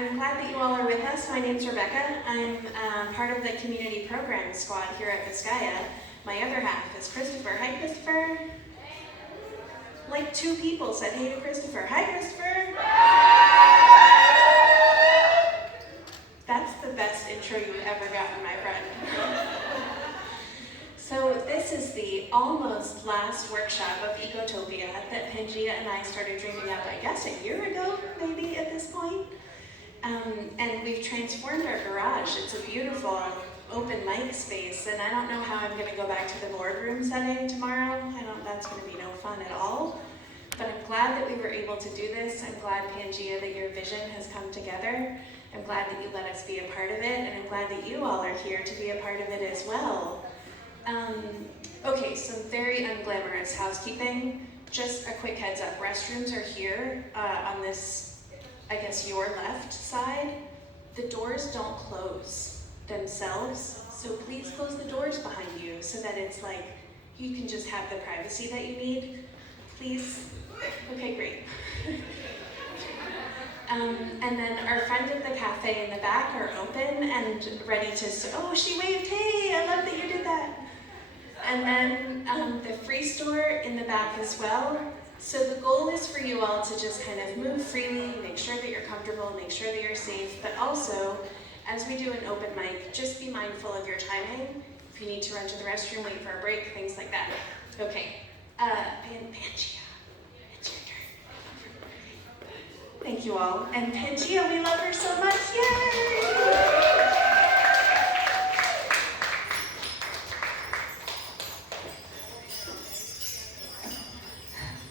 I'm glad that you all are with us. My name's Rebecca. I'm part of the community program squad here at Vizcaya. My other half is Christopher. Hi, Christopher. Like 2 people said hey to Christopher. Hi, Christopher. That's the best intro you've ever gotten, my friend. So this is the almost last workshop of Ecotopia that Pangea and I started dreaming up, I guess, a year ago, maybe at this point. And we've transformed our garage. It's a beautiful open mic space, and I don't know how I'm going to go back to the boardroom setting tomorrow. That's going to be no fun at all. But I'm glad that we were able to do this. I'm glad, Pangea, that your vision has come together. I'm glad that you let us be a part of it, and I'm glad that you all are here to be a part of it as well. Okay, some very unglamorous housekeeping. Just a quick heads up, restrooms are here on this, I guess, your left side. The doors don't close themselves, so please close the doors behind you so that it's like you can just have the privacy that you need. Please? Okay, great. And then our friends at the cafe in the back are open and ready to, oh, she waved, hey, I love that you did that. And then the free store in the back as well. So the goal is for you all to just kind of move freely, make sure that you're comfortable, make sure that you're safe, but also, as we do an open mic, just be mindful of your timing. If you need to run to the restroom, wait for a break, things like that. Okay, Pangea, it's your turn. Thank you all. And Pangea, we love her so much, yay!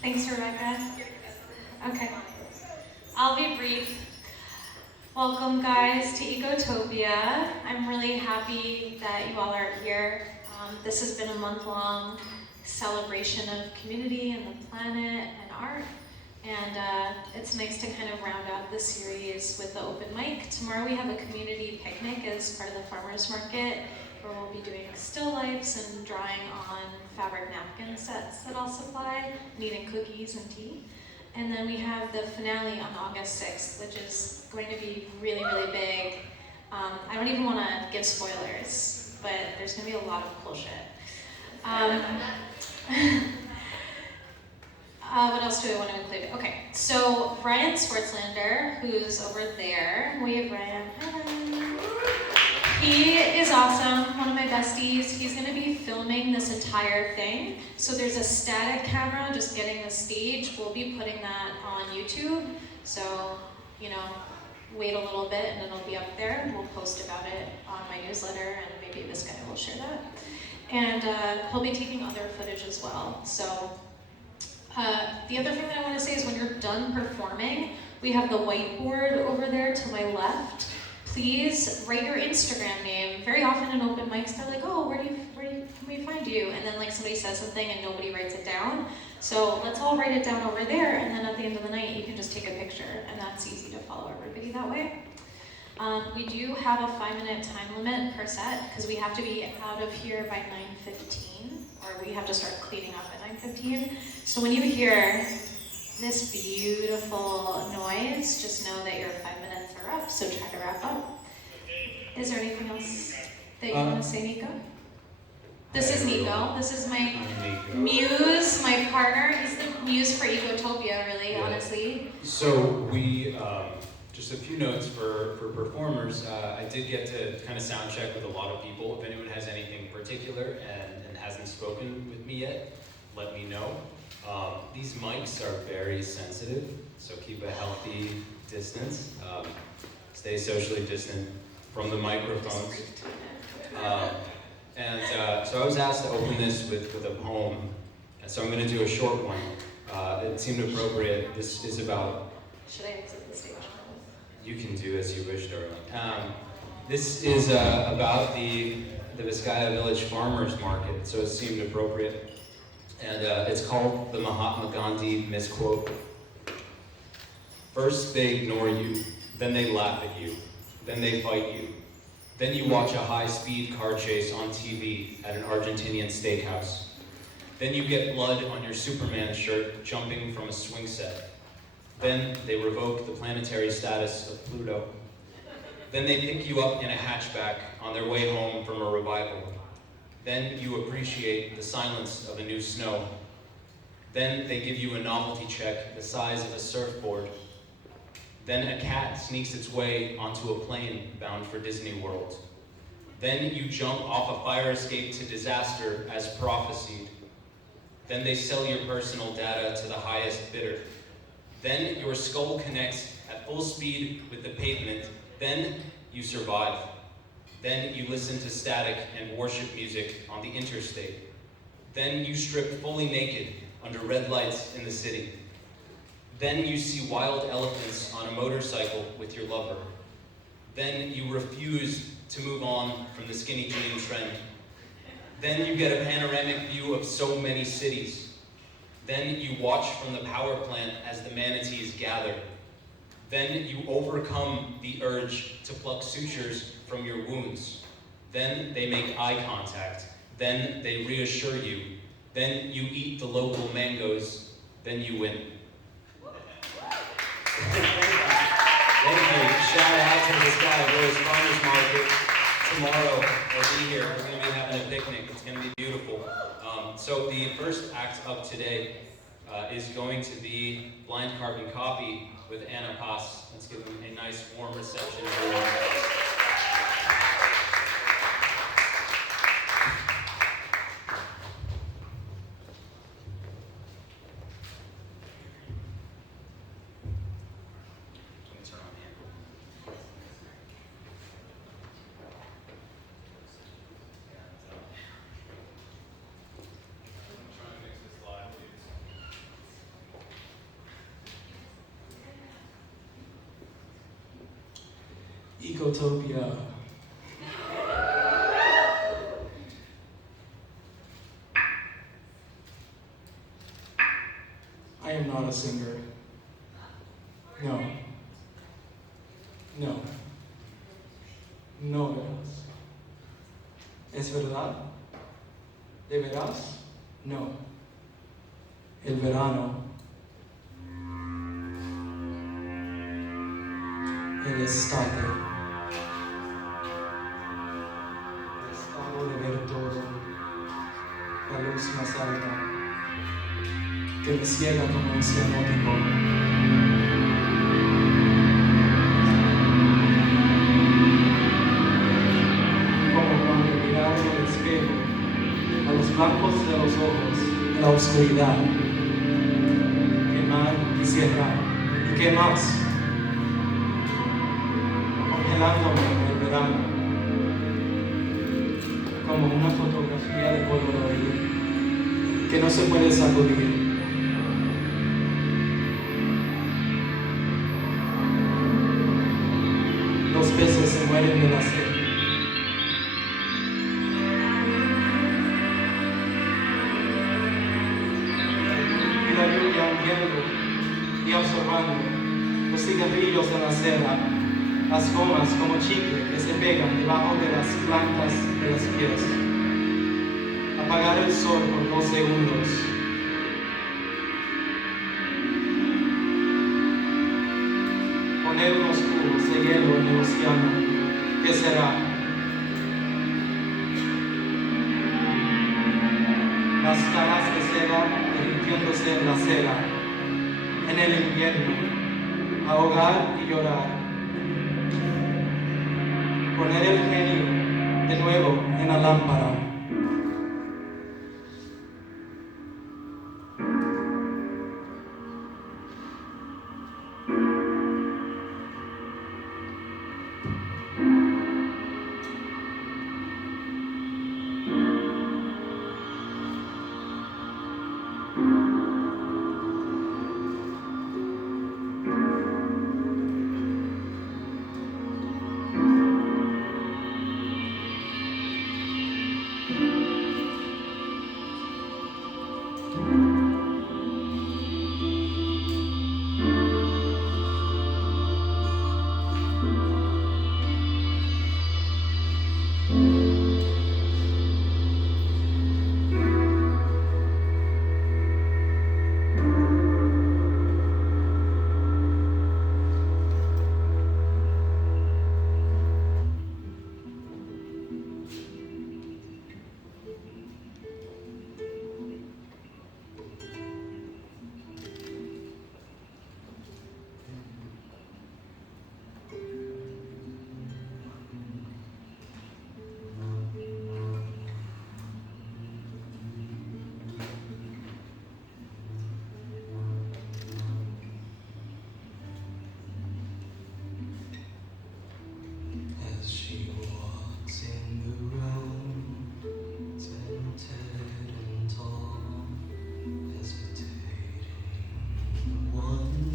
Thanks, Rebecca. Okay, I'll be brief. Welcome, guys, to Ecotopia. I'm really happy that you all are here. This has been a month-long celebration of community and the planet and art. And it's nice to kind of round out the series with the open mic. Tomorrow we have a community picnic as part of the farmers market, where we'll be doing still lifes and drawing on fabric napkin sets that I'll supply, and eating cookies and tea. And then we have the finale on August 6th, which is going to be really, really big. I don't even want to give spoilers, but there's going to be a lot of cool shit. What else do I want to include? Okay, so Brian Swartzlander, who's over there, wave Brian. He is awesome, one of my besties. He's going to be filming this entire thing. So there's a static camera just getting the stage. We'll be putting that on YouTube. So, wait a little bit and it'll be up there. We'll post about it on my newsletter, and maybe this guy will share that. And he'll be taking other footage as well. So the other thing that I want to say is when you're done performing, we have the whiteboard over there to my left. Please write your Instagram name. Very often in open mics, they're like, oh, where can we find you? And then like somebody says something and nobody writes it down. So let's all write it down over there, and then at the end of the night, you can just take a picture, and that's easy to follow everybody that way. We do have a 5-minute time limit per set, because we have to be out of here by 9:15, or we have to start cleaning up at 9:15. So when you hear this beautiful noise, just know that your 5 minutes are up, so try to wrap up. Is there anything else that you want to say, Nico? This is Nico. This is my muse, my partner. He's the muse for Ecotopia, really, honestly. So we, just a few notes for performers. I did get to kind of sound check with a lot of people. If anyone has anything particular and hasn't spoken with me yet, let me know. These mics are very sensitive, so keep a healthy distance. Stay socially distant from the microphones. So I was asked to open this with a poem, and so I'm going to do a short one. It seemed appropriate. This is about... Should I exit the stage? You can do as you wish, darling. This is about the Vizcaya Village Farmers Market, so it seemed appropriate. And it's called the Mahatma Gandhi Misquote. First they ignore you, then they laugh at you, then they fight you. Then you watch a high-speed car chase on TV at an Argentinian steakhouse. Then you get blood on your Superman shirt jumping from a swing set. Then they revoke the planetary status of Pluto. Then they pick you up in a hatchback on their way home from a revival. Then you appreciate the silence of a new snow. Then they give you a novelty check the size of a surfboard. Then a cat sneaks its way onto a plane bound for Disney World. Then you jump off a fire escape to disaster as prophesied. Then they sell your personal data to the highest bidder. Then your skull connects at full speed with the pavement. Then you survive. Then you listen to static and worship music on the interstate. Then you strip fully naked under red lights in the city. Then you see wild elephants on a motorcycle with your lover. Then you refuse to move on from the skinny jean trend. Then you get a panoramic view of so many cities. Then you watch from the power plant as the manatees gather. Then you overcome the urge to pluck sutures from your wounds. Then they make eye contact. Then they reassure you. Then you eat the local mangoes. Then you win. Thank you. Shout out to this guy, Rose Farmers Market. Tomorrow, we'll be here. We're going to be having a picnic. It's going to be beautiful. So the first act of today is going to be Blind Carbon Copy with Anna Paz. Let's give them a nice warm reception. Ecotopia. I am not a singer. No. No. No verás. ¿Es verdad? ¿De veras? No. El verano. El estate. De ver todo, la luz más alta, que me ciega como un cianótico. Como cuando mirar en el espejo, a los blancos de los ojos, en la oscuridad. Quemar y cerrar, ¿y qué más? Congelándome en el verano. Como una fotografía de Bolero que no se puede sacudir. Los peces se mueren de la sed. Y la lluvia hundiendo y absorbando los cigarrillos en la acera, las gomas como chicle que se pegan debajo de las plantas de los pies. Apagar el sol por 2 segundos. Poner unos cubos de hielo en el océano. ¿Qué será? Las caras de seda derritiéndose en la acera. En el invierno. Ahogar y llorar. Poner el genio de nuevo en la lámpara.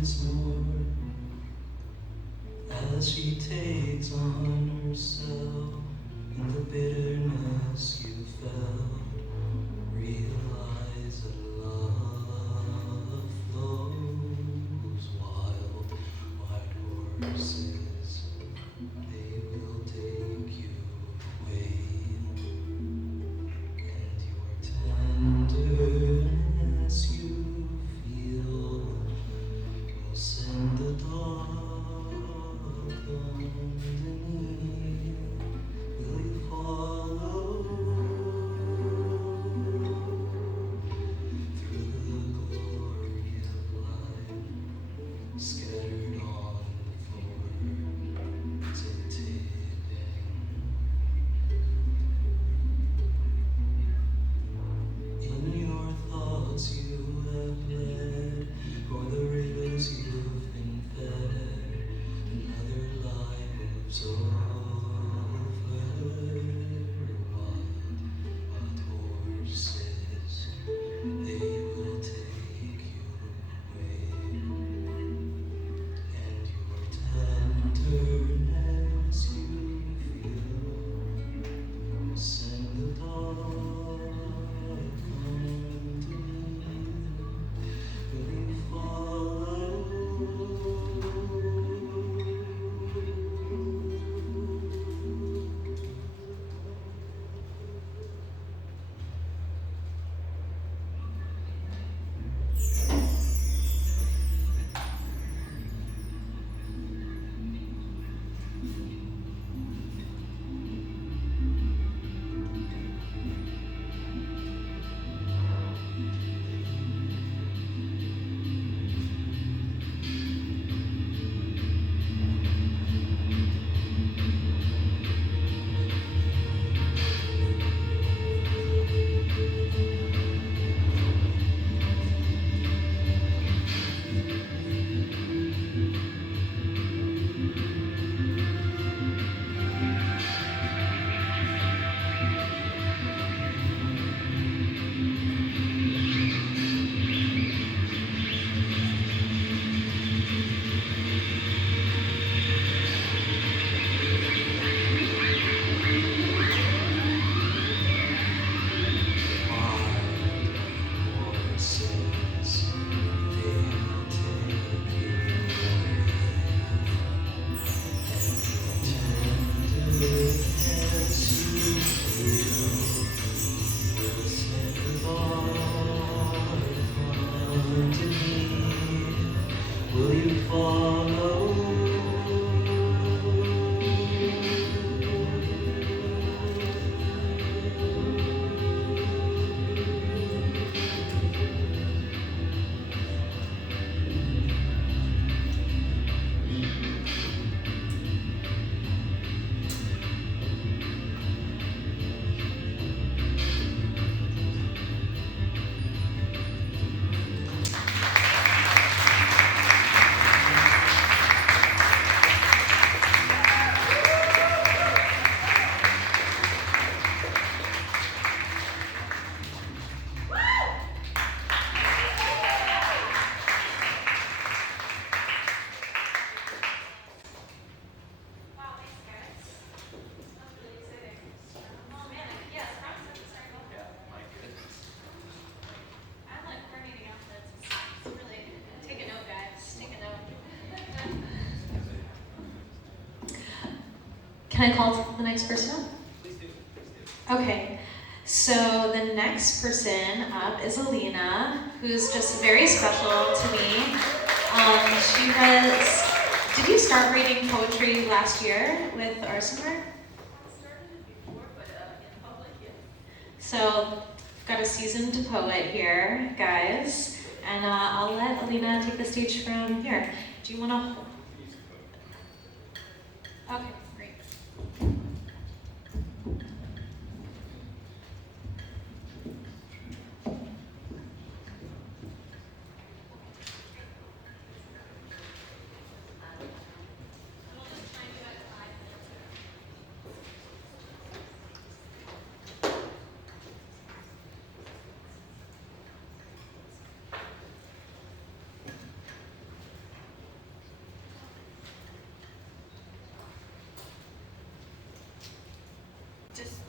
is more as she takes on herself and the bitterness you felt. Realize that love flows wild, white horses, they will take you away, and your tenderness you feel will send the dark underneath. Will you follow through the glory of light, scattered on the floor till tipping? In your thoughts you have led, for the rivers you've been fed, another line moves over. Wild horses, they will take you away, and your tenderness you feel will send the dark underneath. Will you follow? Will you follow? Can I call the next person up? Please do. Okay, so the next person up is Alina, who's just very special to me. She has, did you start reading poetry last year with our summer? I started it before, but in public, yes. So, got a seasoned poet here, guys, and I'll let Alina take the stage from here. Do you want to? Okay, great.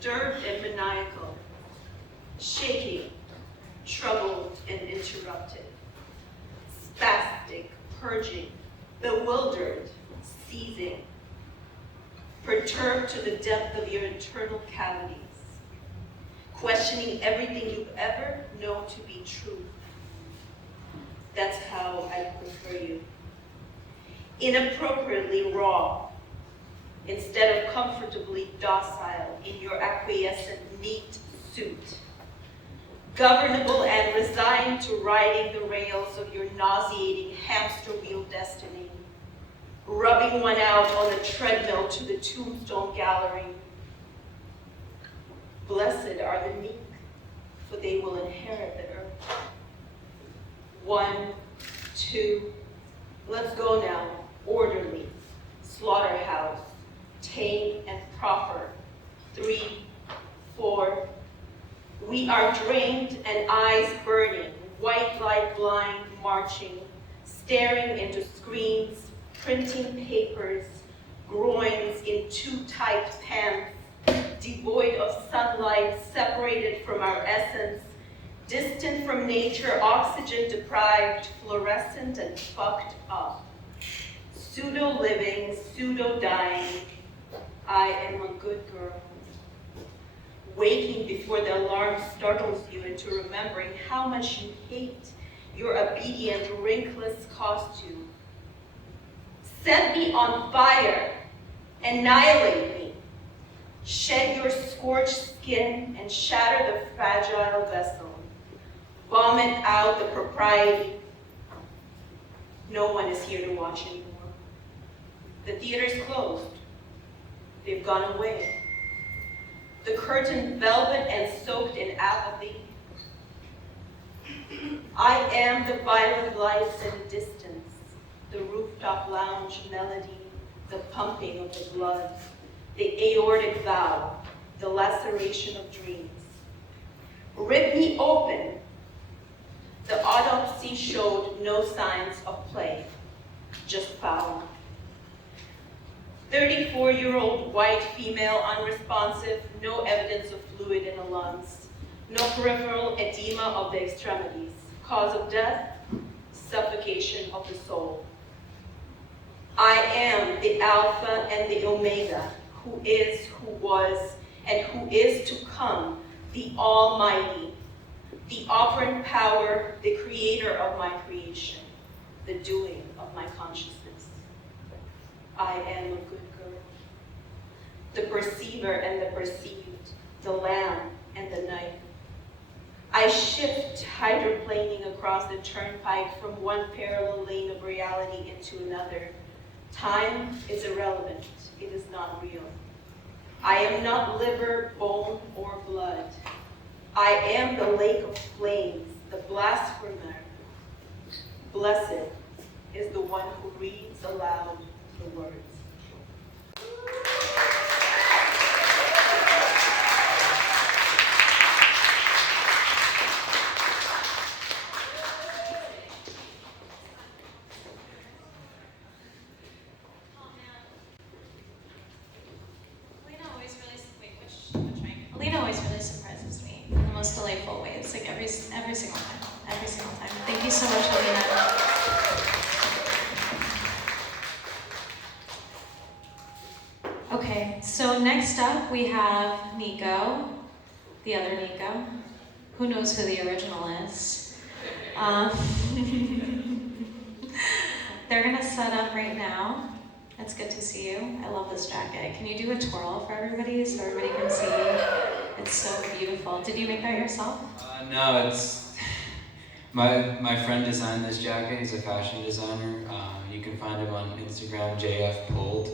disturbed and maniacal, shaking, troubled and interrupted, spastic, purging, bewildered, seizing, perturbed to the depth of your internal cavities, questioning everything you've ever known to be true. That's how I prefer you. Inappropriately raw, instead of comfortably docile in your acquiescent neat suit. Governable and resigned to riding the rails of your nauseating hamster wheel destiny. Rubbing one out on the treadmill to the tombstone gallery. Blessed are the meek, for they will inherit the earth. 1, 2, let's go now. Orderly, slaughterhouse, tame and proper. 3, 4. We are drained and eyes burning, white light blind, marching, staring into screens, printing papers, groins in too tight pants, devoid of sunlight, separated from our essence, distant from nature, oxygen deprived, fluorescent and fucked up. Pseudo-living, pseudo-dying, I am a good girl. Waking before the alarm startles you into remembering how much you hate your obedient, ringless costume. Set me on fire, annihilate me. Shed your scorched skin and shatter the fragile vessel. Vomit out the propriety. No one is here to watch anymore. The theater's closed. They've gone away. The curtain velvet and soaked in apathy. I am the violent lights and distance, the rooftop lounge melody, the pumping of the blood, the aortic vow, the laceration of dreams. Rip me open. The autopsy showed no signs of play, just foul. 34-year-old white female, unresponsive, no evidence of fluid in the lungs, no peripheral edema of the extremities. Cause of death, suffocation of the soul. I am the Alpha and the Omega, who is, who was, and who is to come, the Almighty, the operant power, the creator of my creation, the doing of my consciousness. I am a good girl. The perceiver and the perceived, the lamb and the knife. I shift hydroplaning across the turnpike from one parallel lane of reality into another. Time is irrelevant. It is not real. I am not liver, bone, or blood. I am the lake of flames, the blasphemer. Blessed is the one who reads aloud the words. Alina always really surprises me in the most delightful ways, like every single time, every single time. Thank you so much, Alina. Okay, so next up we have Nico, the other Nico. Who knows who the original is? They're gonna set up right now. It's good to see you. I love this jacket. Can you do a twirl for everybody so everybody can see? It's so beautiful. Did you make that yourself? No, it's my friend designed this jacket. He's a fashion designer. You can find him on Instagram, JF Pulled.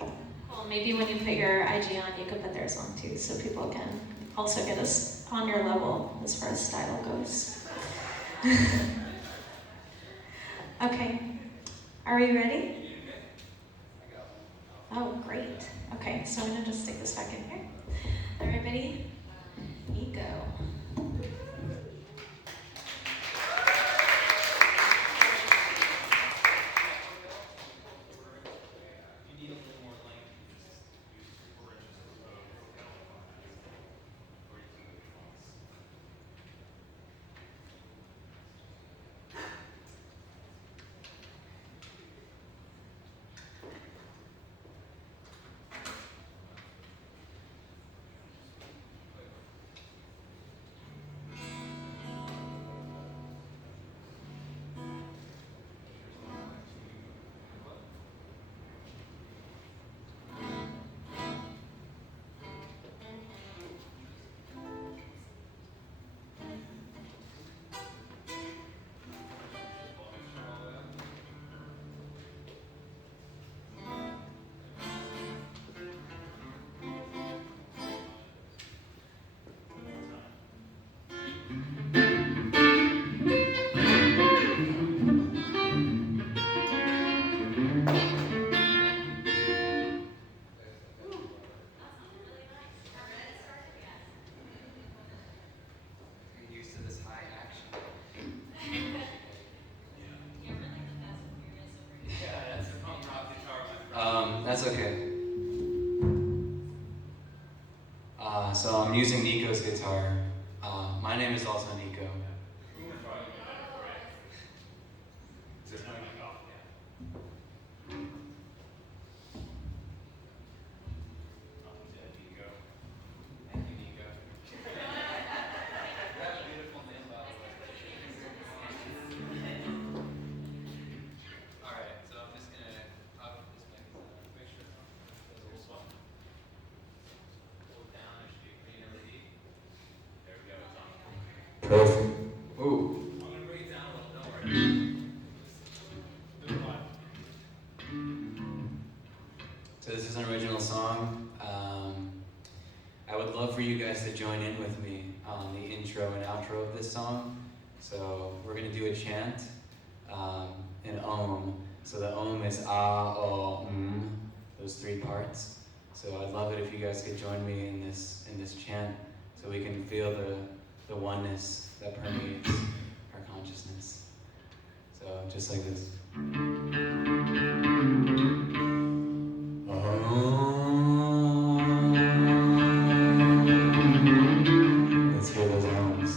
Well, maybe when you put your IG on, you could put theirs on too, so people can also get us on your level as far as style goes. Okay, are we ready? Oh, great. Okay, so I'm gonna just stick this back in here. Everybody, Nico. That's okay. So I'm using Nico's guitar. My name is also Nico. Perfect. Ooh. I'm gonna bring it down a little, don't worry. So this is an original song. I would love for you guys to join in with me on the intro and outro of this song. So we're gonna do a chant, an Om. So the Om is Ah, O, those three parts. So I'd love it if you guys could join me in this chant, so we can feel the oneness that permeates our consciousness. So just like this. Let's hear those arms.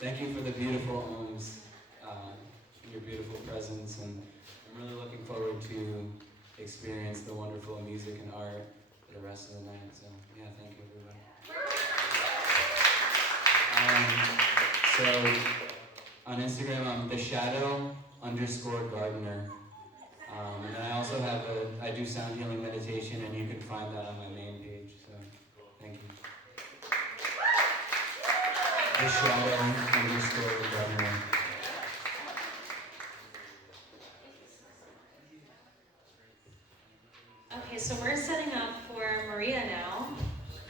Thank you for the beautiful homes, your beautiful presence, and I'm really looking forward to experience the wonderful music and art for the rest of the night. So yeah, thank you everybody. So on Instagram, I'm theshadow_gardener. And then I also have I do sound healing meditation, and you can find that on my main page. So thank you. theshadow_gardener. Okay, so we're setting up for Maria now.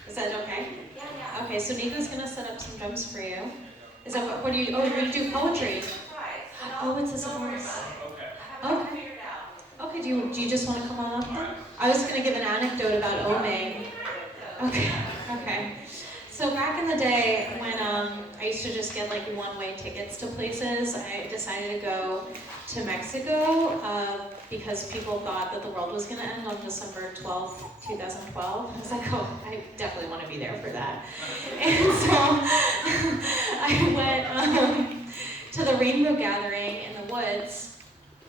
Is that okay? Yeah. Okay, so Nico's gonna set up some drums for you. Is that what do you, oh, you're gonna do poetry? Oh, it's a surprise. Okay. Okay, do you just want to come on up then? I was going to give an anecdote about Omeng. Okay. So back in the day when I used to just get like one-way tickets to places, I decided to go to Mexico because people thought that the world was going to end on December 12th, 2012. I was like, oh, I definitely want to be there for that. And so I went to the Rainbow Gathering in the woods.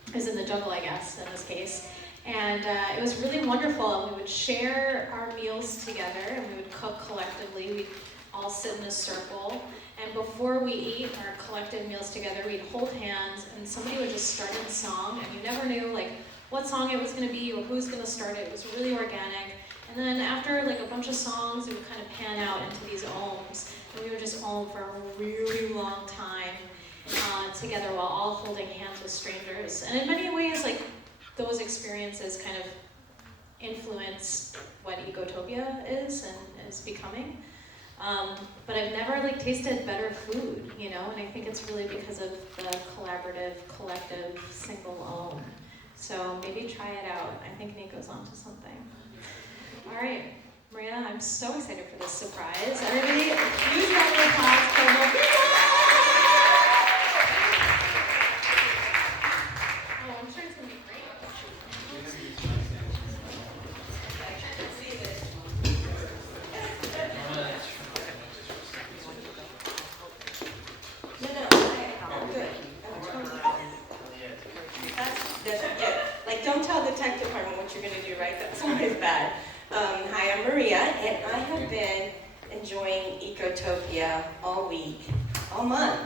It was in the jungle, I guess, in this case. And it was really wonderful. We would share our meals together, and we would cook collectively. We'd all sit in a circle. And before we ate our collective meals together, we'd hold hands, and somebody would just start a song, and you never knew like what song it was going to be or who's going to start it. It was really organic. And then after like a bunch of songs, we would kind of pan out into these ohms, and we would just ohm for a really long time. Together while all holding hands with strangers. And in many ways, like, those experiences kind of influence what Ecotopia is and is becoming. But I've never like tasted better food, you know, and I think it's really because of the collaborative, collective, single ohm. So maybe try it out. I think Nico's onto something. All right, Maria, I'm so excited for this surprise. Everybody, huge round of applause for Maria! I'm sure it's going to be great. I'm good. That's good. Like, don't tell the tech department what you're going to do, right? That's always bad. Hi, I'm Maria, and I have been enjoying Ecotopia all month.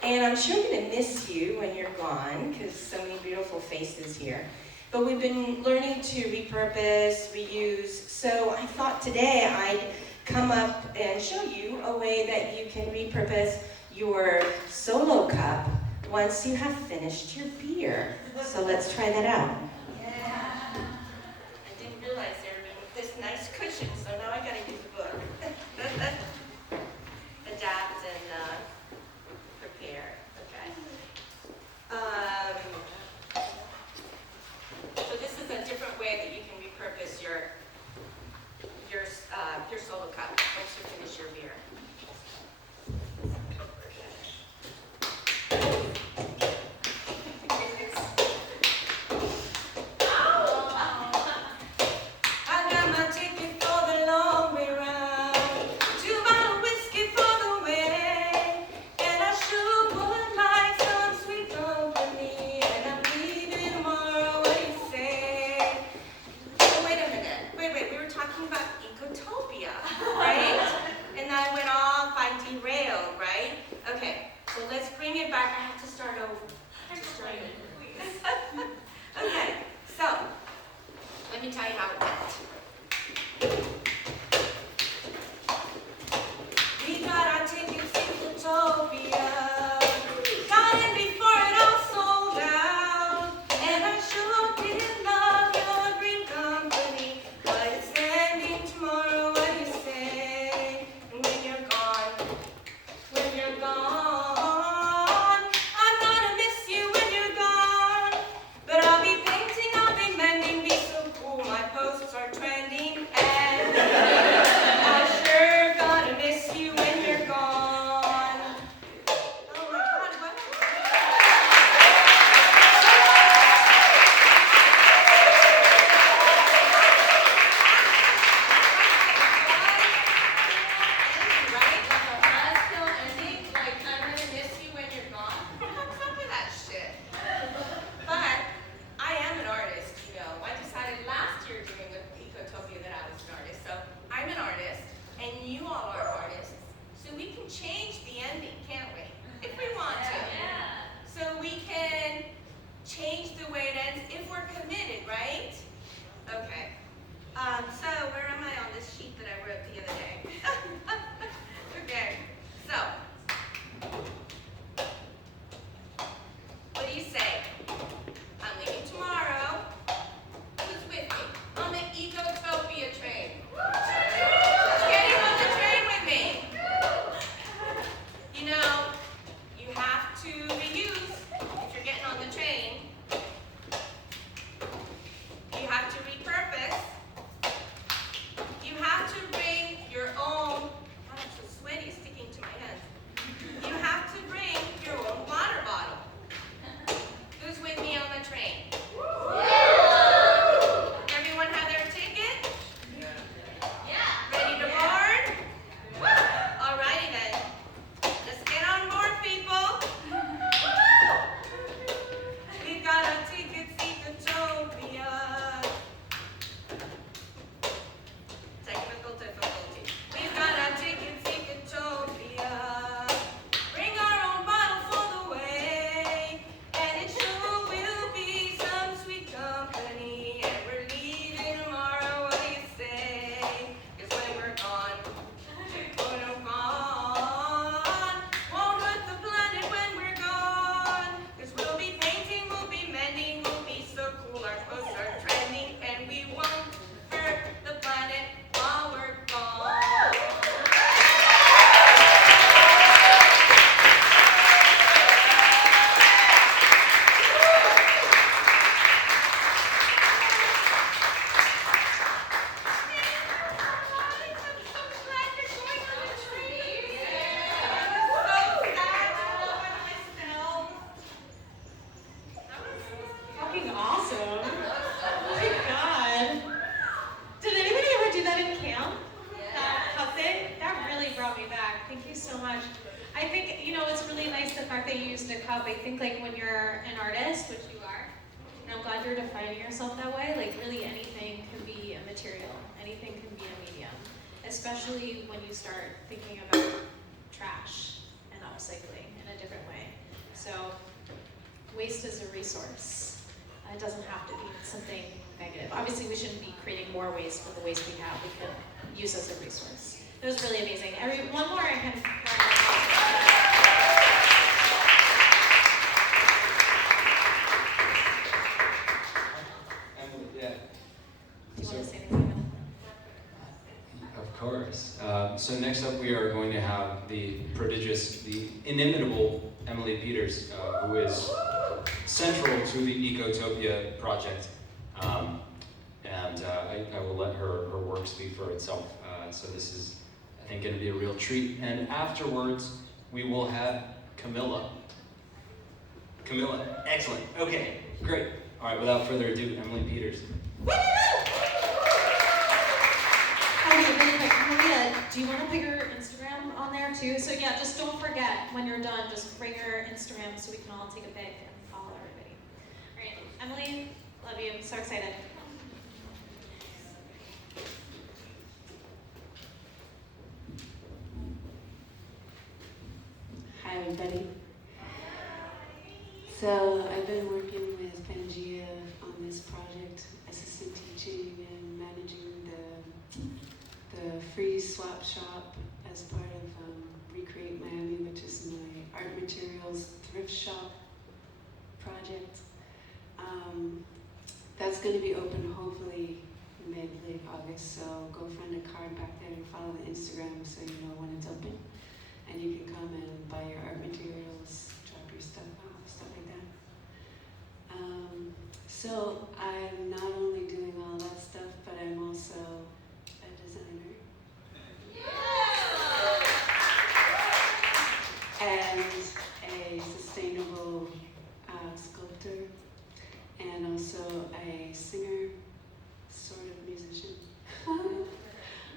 And I'm sure I'm going to miss you when you're gone, because so many beautiful faces here. But we've been learning to repurpose, reuse, so I thought today I'd come up and show you a way that you can repurpose your solo cup once you have finished your beer. So let's try that out. Yeah. I didn't realize there were this nice cushion, so now I gotta use a book. Adapt and prepare. Okay. So this is a different way that you can repurpose your solo cup once you finish your beer. I got my ticket for the long way round, 2 bottle whiskey for the way, and I sure would like some sweet company, and I'm leaving tomorrow. What do you say? Oh, wait a minute. Wait. We were talking about Ecotopia, right? And I went off. I derailed, right? Okay. So let's bring it back. I have to start over. Okay. So let me tell you how it went. We got our tickets to Ecotopia. Got in before it all sold out. And I sure did love your green company. But it's ending tomorrow, what do you say? And when you're gone, I'm gonna miss you when you're gone. But I'll be painting, I'll be mending, be so cool. My posts are trending, and I'm sure gonna miss you when you're gone. Oh my God, what? Right? Like a buzzkill ending, like I'm gonna miss you when you're gone. What's up with that shit? But I am an artist, you know. I decided last year during the Ecotopia that I was an artist. So I'm an artist, and you all are artists. So we can change the ending, can't we? If we want to. So we can change the way it ends if we're committed, right? Okay. So where am I on this sheet that I wrote the other day? Okay. So what do you say? I'm leaving tomorrow. Who's with me? On the Ecotopia train. Getting on the train with me. You know, you have to reuse if you're getting on the train. You have to repurpose. You have to bring your own, God, I'm so sweaty, sticking to my hands. You have to bring your own water bottle. Who's with me on the train? Everyone have their ticket? Yeah. Ready to board? Alrighty then. Let's get on board, people. We've got our tickets, Ecotopia. Technical difficulty. We've got our tickets, Ecotopia. Bring our own bottle for the way, and it sure will be some sweet company. And we're leaving tomorrow, what do you say? 'Cause when we're gone, won't hurt the planet when we're gone. 'Cause we'll be painting, we'll be mending, we'll be so cool. Our posts are trending, and we won't hurt the planet while we're gone. Fucking awesome. Oh my God. Did anybody ever do that in camp? That cup thing? That really brought me back. Thank you so much. I think, you know, it's really nice the fact that you used a cup. I think like when you're an artist, which you are, and I'm glad you're defining yourself that way, like really anything can be a material. Anything can be a medium. Especially when you start thinking about trash and upcycling in a different way. So waste is a resource. It doesn't have to be something negative. Obviously, we shouldn't be creating more waste for the waste we have. We can use as a resource. It was really amazing. One more I can. course. So next up we are going to have the prodigious, the inimitable Emily Peters, who is central to the Ecotopia project. I will let her work speak for itself. So this is, I think, going to be a real treat. And afterwards, we will have Camila. Camila, excellent. Okay, great. All right, without further ado, Emily Peters. Okay, really quick, Maria, do you want to put your Instagram on there too? So yeah, just don't forget when you're done, just bring your Instagram so we can all take a pic and follow everybody. All right, Emily, love you. So excited. Hi everybody. So I've been working with Pangea on this project, assistant teaching and managing the free swap shop as part of Recreate Miami, which is my art materials thrift shop project. That's going to be open hopefully late August, so go find a card back there and follow the Instagram so you know when it's open. And you can come and buy your art materials, drop your stuff off, stuff like that. So I'm not only doing all that stuff, but I'm also a designer. And a sustainable sculptor, and also a singer, sort of musician.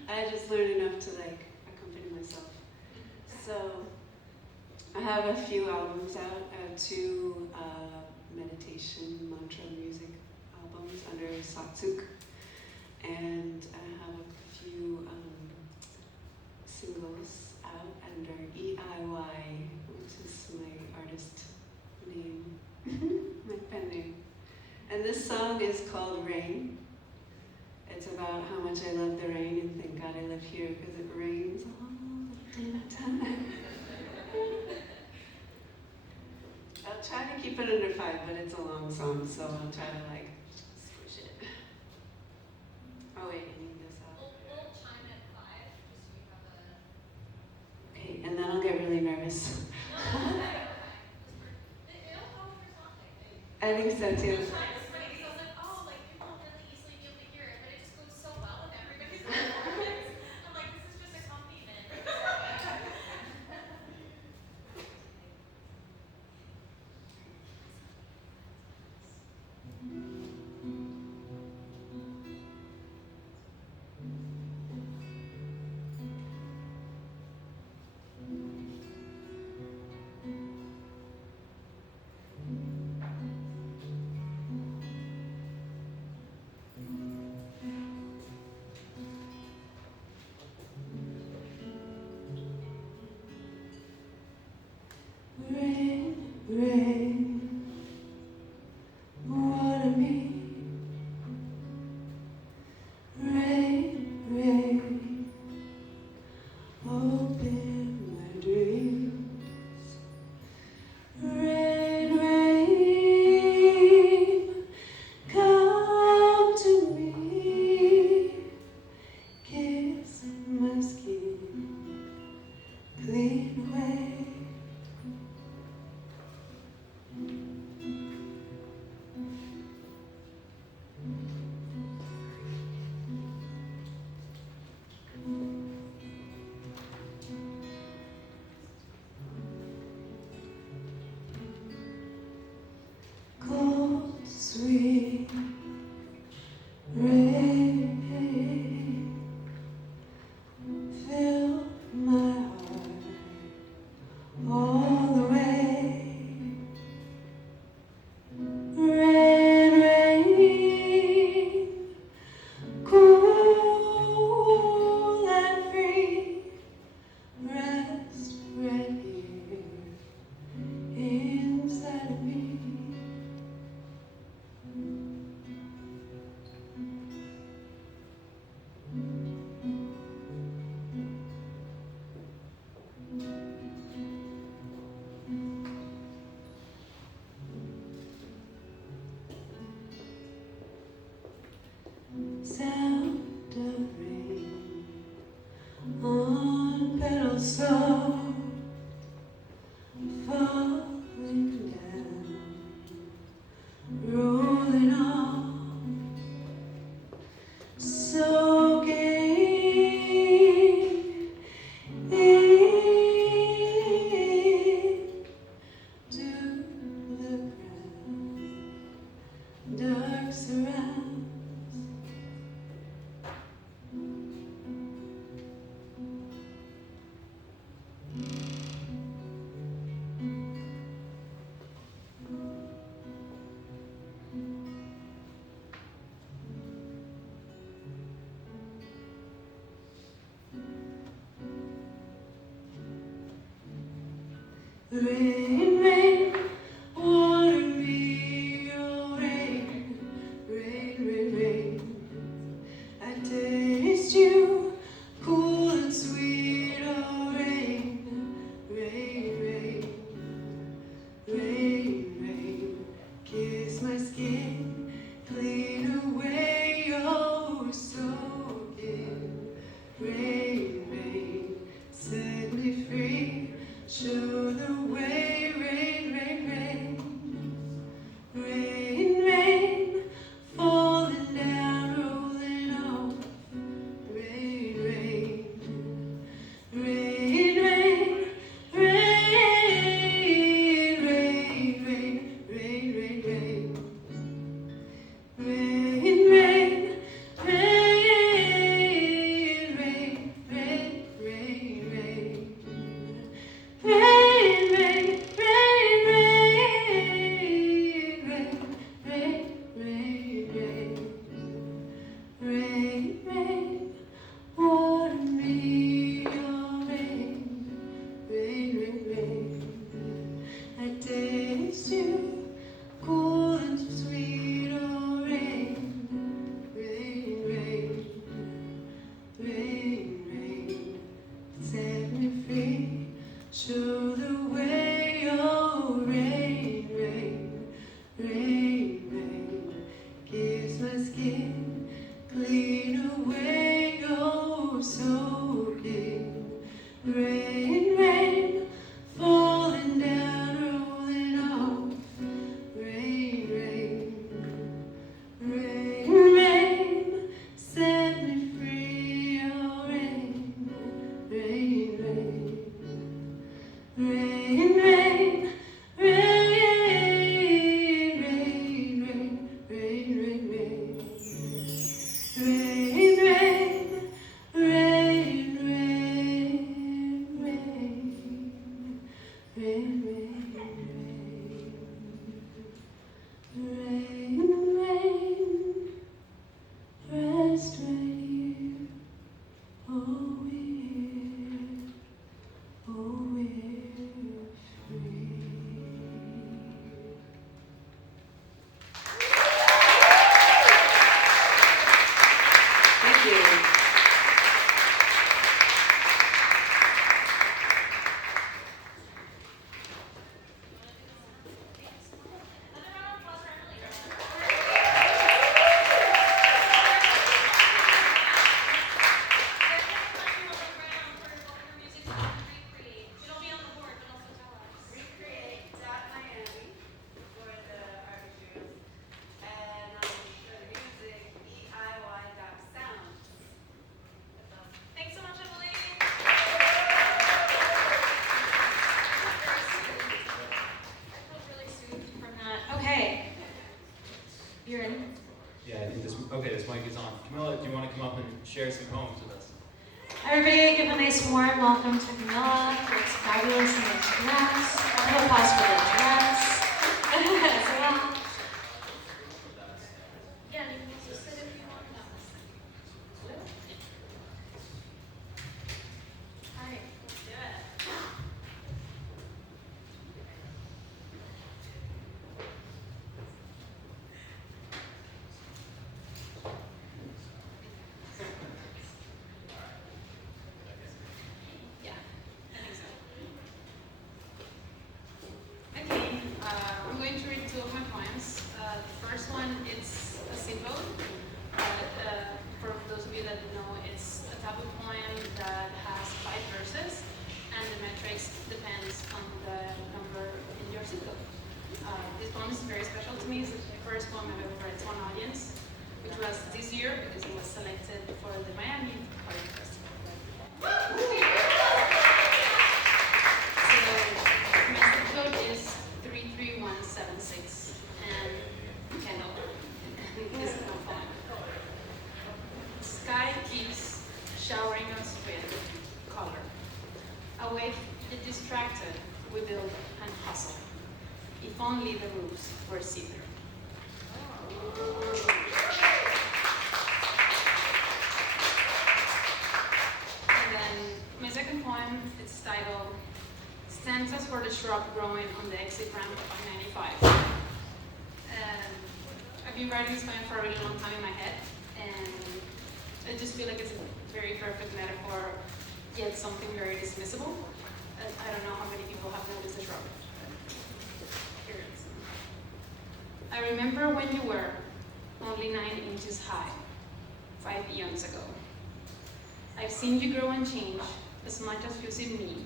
I just learned enough to accompany myself. So I have a few albums out. I have two meditation mantra music albums under Satsuk, and I have a few singles out under EIY, which is my artist name, my pen name. And this song is called Rain. It's about how much I love the rain and thank God I live here because it rains all the time. I'll try to keep it under 5, but it's a long song, so I'll try to switch it. Oh wait, I need this out. We'll chime at 5, just so we have a... Okay, and then I'll get really nervous. I think so too. Rain, rain, water me. Rain, rain, open my dreams. Rain, rain, come to me. Kiss my skin, clean away. little snow falling down, rolling on, soaking into the ground, dark surrounds. Rain, rain, water me, oh rain, rain, rain, rain. I taste you, cool and sweet, oh rain, rain, rain, rain, rain. Kiss my skin, clean away, oh soaking. Rain, rain, set me free, show the way, rain, rain, rain. Rain, rain, falling down, rolling off. Rain, rain, rain, rain, rain, rain, rain, rain, rain, rain. Rain, rain, rain, rain, rain, rain, rain. Rain, rain, rain, rain, rain, rain, rain. Rain, rain, water me, oh rain, rain, rain, rain. I taste you, cool and sweet, oh rain, rain, rain, rain, rain. Set me free, show the way, oh rain, rain, rain, rain. Kiss my skin, clean away, oh soaking. Rain, rain, falling down, rolling off. Rain, rain, rain, rain, set me free, oh rain, rain, rain. Rain, rain, rain, rain, rain, rain, rain, rain. Rain, rain, rain, rain, rain. Rain, rain, rain. Rain, rain, rest right here. Oh, we're free. Thank you. Recreate.Miami for the art materials, and for the music, DIY.Sounds. Thanks so much, Emily. I feel really soothed from that. Okay. You're in. Yeah, I think this mic is on. Camila, do you want to come up and share some poems with us? Everybody, give a nice warm welcome to Camila. Looks fabulous in this dress. Round of applause for the dress as well. Yeah, you can also sit if you want. All right, let's do it. Yeah, I think so. Okay, I'm going to read two of my poems. The first one, it's a single. For those of you that know, it's a type of poem that has 5 verses. which was this year because it was selected for the Miami Art Festival. So my zip code is 33176, and Kendall is no fun. Sky keeps showering us with color. Awake and distracted, we build and hustle. If only the roofs were see-through. And then my second poem, it's titled Stanzas for the Shrub Growing on the Exit Ramp of I-95. I've been writing this poem for a really long time in my head, and I just feel like it's a very perfect metaphor, yet something very dismissible. I don't know how many people have noticed the shrub. Here it is. I remember when you were only 9 inches high, 5 eons ago. I've seen you grow and change as much as you've seen me,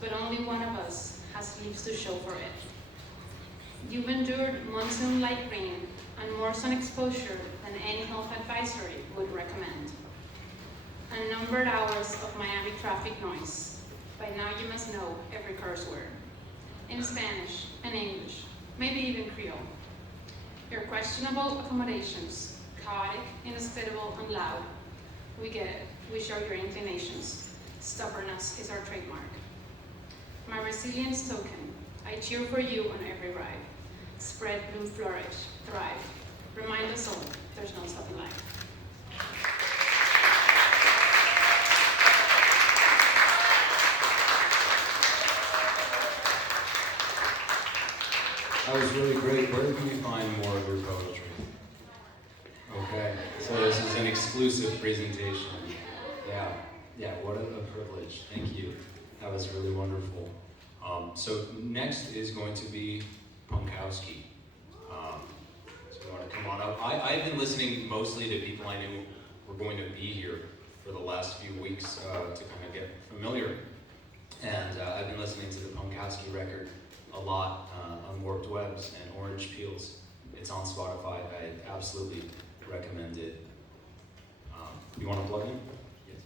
but only one of us has leaves to show for it. You've endured monsoon-like rain and more sun exposure than any health advisory would recommend. Unnumbered hours of Miami traffic noise. By now you must know every curse word. In Spanish and English, maybe even Creole. Your questionable accommodations, chaotic, inhospitable, and loud. We get it, we show your inclinations. Stubbornness is our trademark. My resilience token, I cheer for you on every ride. Spread, bloom, flourish, thrive. Remind us all, there's no stopping life. That was really great. Where can we find more of your poetry? Okay, so this is an exclusive presentation. Yeah, what a privilege. Thank you. That was really wonderful. So next is going to be Punkwoski. So you want to come on up? I've been listening mostly to people I knew were going to be here for the last few weeks to kind of get familiar. And I've been listening to the Punkwoski record a lot on Warped Webs and Orange Peels. It's on Spotify. I absolutely recommend it. You want to plug in? Yes.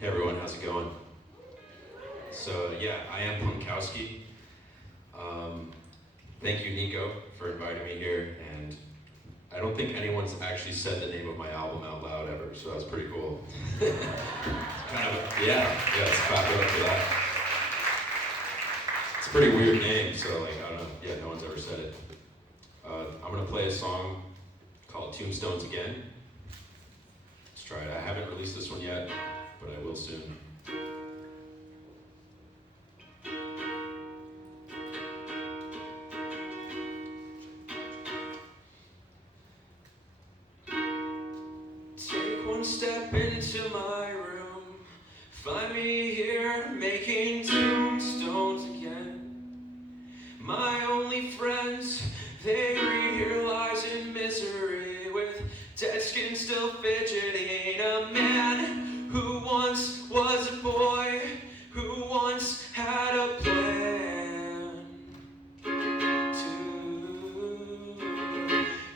Hey everyone, how's it going? So yeah, I am Punkwoski. Thank you, Nico, for inviting me here, and I don't think anyone's actually said the name of my album out loud ever, so that's pretty cool. Kind of, yeah, let's clap it up for that. It's a pretty weird name, so like, I don't know, yeah, no one's ever said it. I'm gonna play a song called Tombstones Again. Let's try it. I haven't released this one yet, but I will soon. Take one step into my room, find me here making tombstones again. My only friends, they read here lies in misery, with dead skin still fidgeting. A man who once was a boy, who once had a plan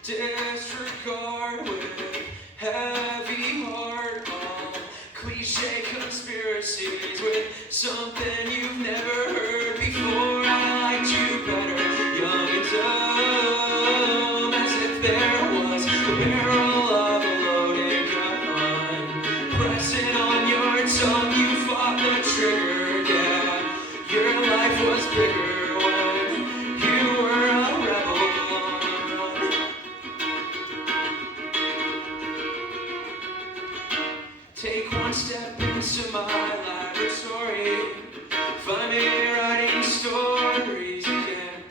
to disregard with heavy heart all cliche conspiracies with something you've never heard before. I liked you better, young and dumb, as if there was a barrel of a loaded gun pressing on your tongue. You fought the trigger, yeah. Your life was bigger when you were a rebel. Take one step into my laboratory, find me writing stories again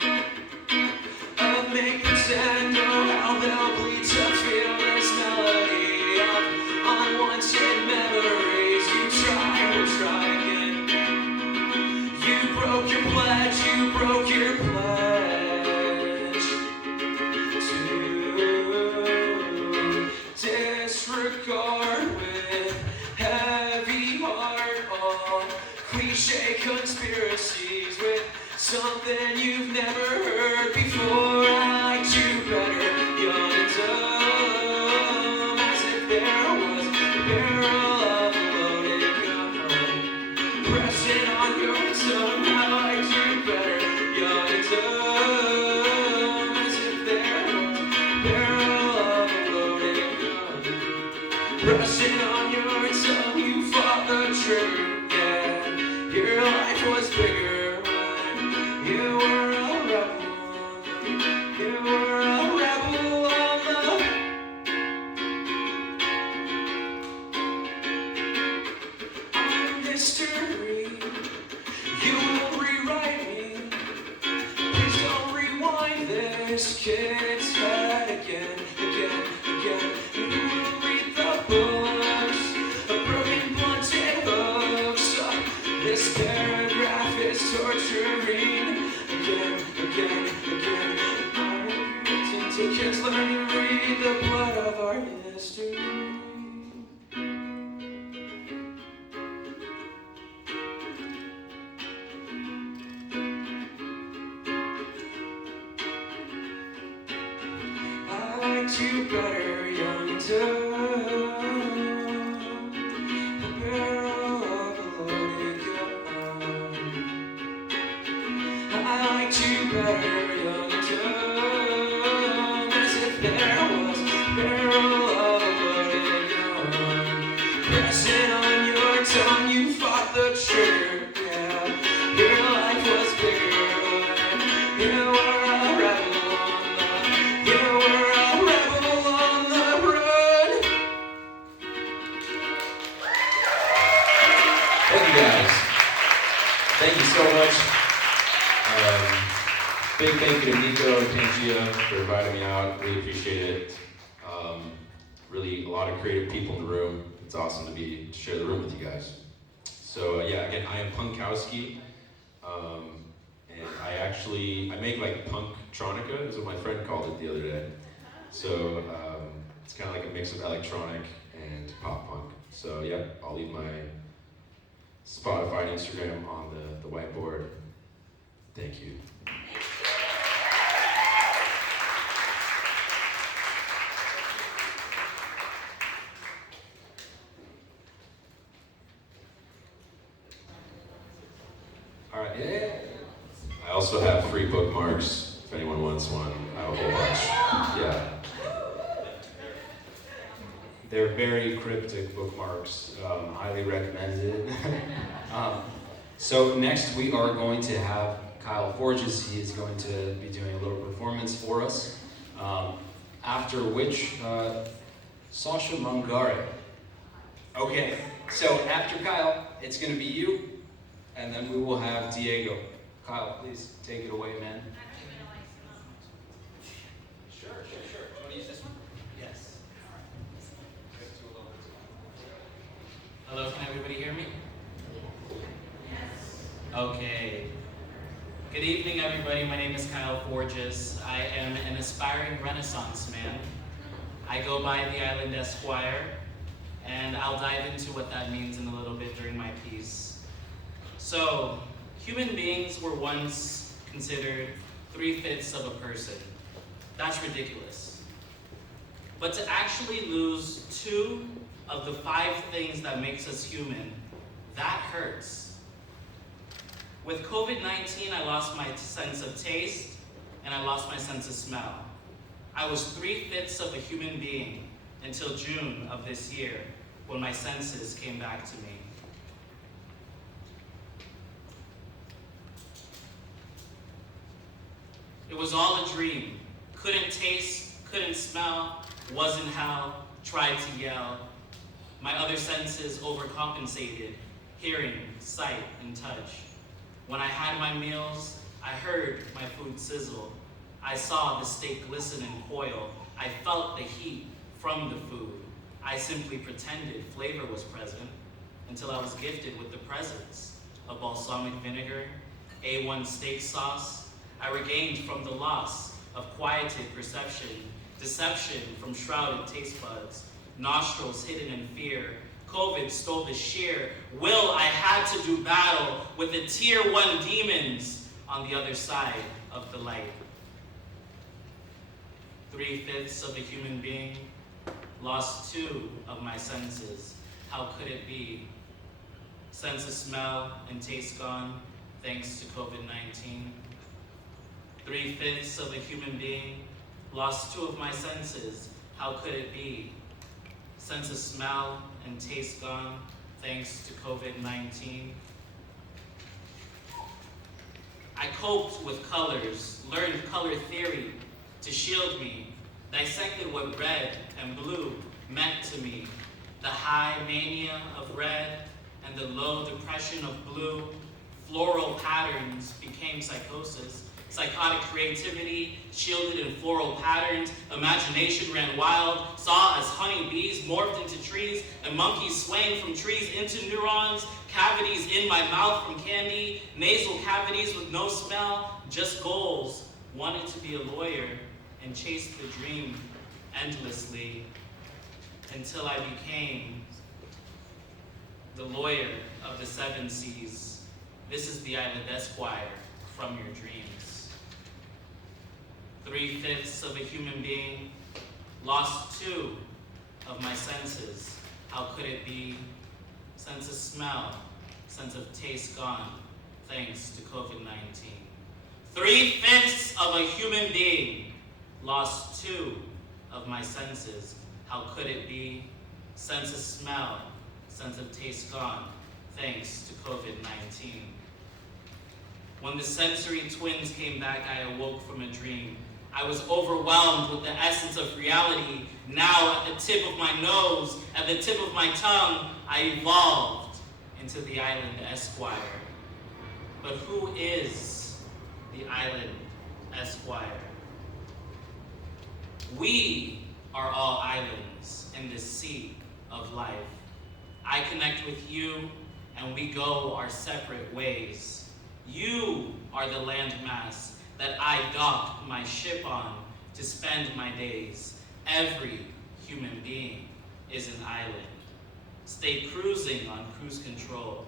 of make pretend, oh how they'll bleed. conspiracies with something you've never heard before. I liked you better, young and dumb, as if there was a barrel of a loaded gun pressing on your tongue. I liked you better, young and dumb, as if there was a barrel of a loaded gun pressing on your tongue. You fought the trigger, yeah. Your life was bigger when you were a rebel. You were a rebel on the. I'm history. You will rewrite me. Please don't rewind this kid's head again, again, again. You will read the books of broken, blunted hooks. This paragraph is torturing again, again, again. I will pretend to kids learn to read the blood of our history. I liked you better, young and dumb. A barrel of a loaded gun. I liked you better, young and dumb, as if there was a barrel of a loaded gun pressing on your tongue. You fought the trigger, yeah. Your life was bigger when you were a rebel on the. You were a rebel on the run. Thank you guys. Thank you so much. Big thank you to Nico and Pangea for inviting me out. Really appreciate it. Really a lot of creative people in the room. It's awesome to share the room with you guys. So yeah, again, I am Punkwoski. And I make like punktronica, is what my friend called it the other day. So it's kind of like a mix of electronic and pop punk. So yeah, I'll leave my Spotify and Instagram on the whiteboard. Thank you. All right, yeah. I also have free bookmarks if anyone wants one. I have a whole bunch. Yeah. They're very cryptic bookmarks, highly recommended. So next we are going to have Kyle Forges. He is going to be doing a little performance for us. After which, Sasha Mangorre. Okay, so after Kyle, it's gonna be you, and then we will have Diago. Kyle, please take it away, man. Sure. Do you want to use this one? Yes. Hello, can everybody hear me? Yes. Okay. Good evening, everybody. My name is Kyle Forges. I am an aspiring Renaissance man. I go by the Island Esquire, and I'll dive into what that means in a little bit during my piece. So, human beings were once considered 3/5 of a person. That's ridiculous. But to actually lose 2 of the 5 things that makes us human, that hurts. With COVID-19, I lost my sense of taste, and I lost my sense of smell. I was 3/5 of a human being until June of this year, when my senses came back to me. It was all a dream. Couldn't taste, couldn't smell, wasn't hell, tried to yell. My other senses overcompensated, hearing, sight, and touch. When I had my meals, I heard my food sizzle. I saw the steak glisten and coil. I felt the heat from the food. I simply pretended flavor was present until I was gifted with the presence of balsamic vinegar, A1 steak sauce. I regained from the loss of quieted perception, deception from shrouded taste buds, nostrils hidden in fear, COVID stole the sheer will I had to do battle with the tier 1 demons on the other side of the light. 3/5 of a human being, lost 2 of my senses. How could it be? Sense of smell and taste gone, thanks to COVID-19. 3/5 of a human being, lost 2 of my senses. How could it be? Sense of smell and taste gone, thanks to COVID-19. I coped with colors, learned color theory to shield me, dissected what red and blue meant to me, the high mania of red and the low depression of blue. Floral patterns became psychosis. Psychotic creativity, shielded in floral patterns. Imagination ran wild, saw as honeybees morphed into trees and monkeys swaying from trees into neurons. Cavities in my mouth from candy, nasal cavities with no smell, just goals. Wanted to be a lawyer and chased the dream endlessly until I became the lawyer of the 7 seas. This is the Island Esquire from your dreams. 3/5 of a human being, lost 2 of my senses. How could it be? Sense of smell, sense of taste gone, thanks to COVID-19. 3/5 of a human being, lost 2 of my senses. How could it be? Sense of smell, sense of taste gone, thanks to COVID-19. When the sensory twins came back, I awoke from a dream. I was overwhelmed with the essence of reality. Now at the tip of my nose, at the tip of my tongue, I evolved into the Island Esquire. But who is the Island Esquire? We are all islands in this sea of life. I connect with you and we go our separate ways. You are the landmass that I dock my ship on to spend my days. Every human being is an island. Stay cruising on cruise control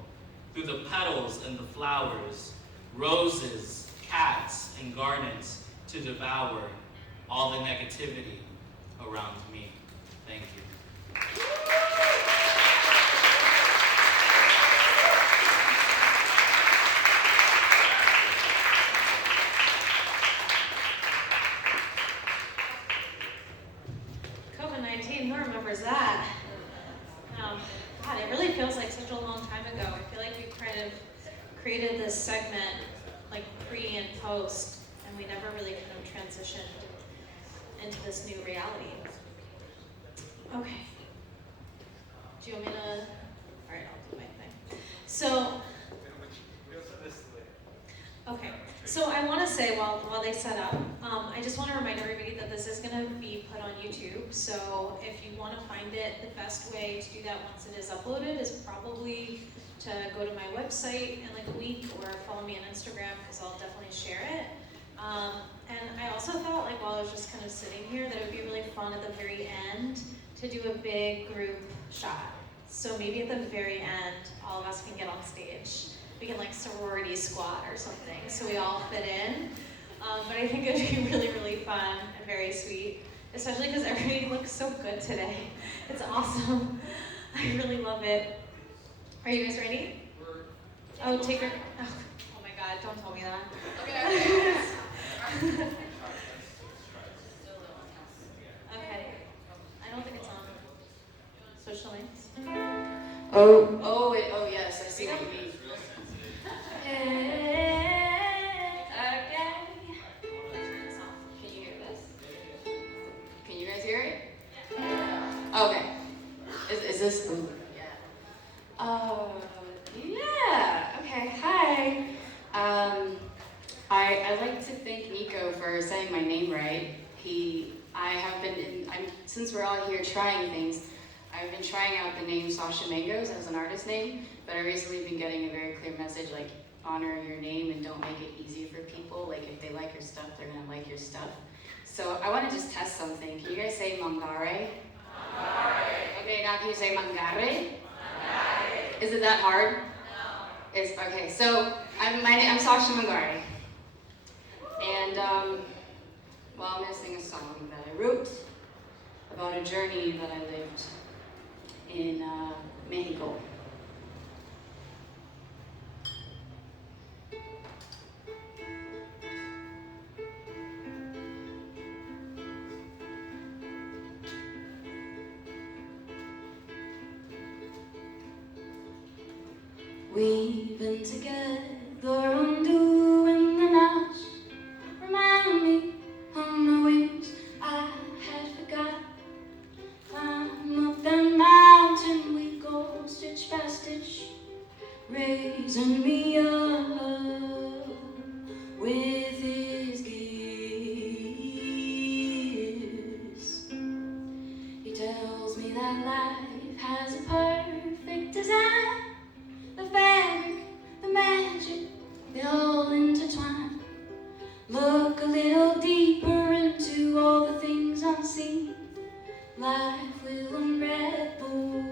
through the petals and the flowers, roses, cats, and gardens to devour all the negativity around me. Thank you. COVID-19, who remembers that? God, it really feels like such a long time ago. I feel like we kind of created this segment like pre and post, and we never really kind of transitioned into this new reality. Okay. Do you want me to? All right, I'll do my thing. So, okay. So I want to say, while they set up, I just want to remind everybody that this is going to be put on YouTube. So if you want to find it, the best way to do that once it is uploaded is probably to go to my website in like a week or follow me on Instagram because I'll definitely share it. And I also thought, like, while I was just kind of sitting here, that it would be really fun at the very end to do a big group shot. So maybe at the very end, all of us can get on stage. We can like sorority squad or something, so we all fit in. But I think it would be really, really fun and very sweet, especially because everybody looks so good today. It's awesome. I really love it. Are you guys ready? Oh, take your. Oh my God! Don't tell me that. Okay. Okay. I don't think it's on. Social links. Oh yes, I see what you mean. Okay. Can you hear this? Can you guys hear it? Okay. Is this? Yeah. Yeah. Okay. Hi. I'd like to thank Nico for saying my name right. Since we're all here trying things, I've been trying out the name Sasha Mangorre as an artist name, but I've recently been getting a very clear message like honor your name and don't make it easy for people. Like if they like your stuff, they're gonna like your stuff. So I want to just test something. Can you guys say Mangorre? Mangorre. Okay, now can you say Mangorre? Is it that hard? No. It's okay. So I'm Sasha Mangorre, and well, I'm gonna sing a song that I wrote about a journey that I lived in Mexico. We've been together undoing the notch. Remind me of my wings I had forgot. Climb up that mountain we go stitch by stitch, raising me up with his gifts. He tells me that life has a perfect design. The fabric, the magic, they all intertwine. Look a little deeper into all the things unseen. Life will unravel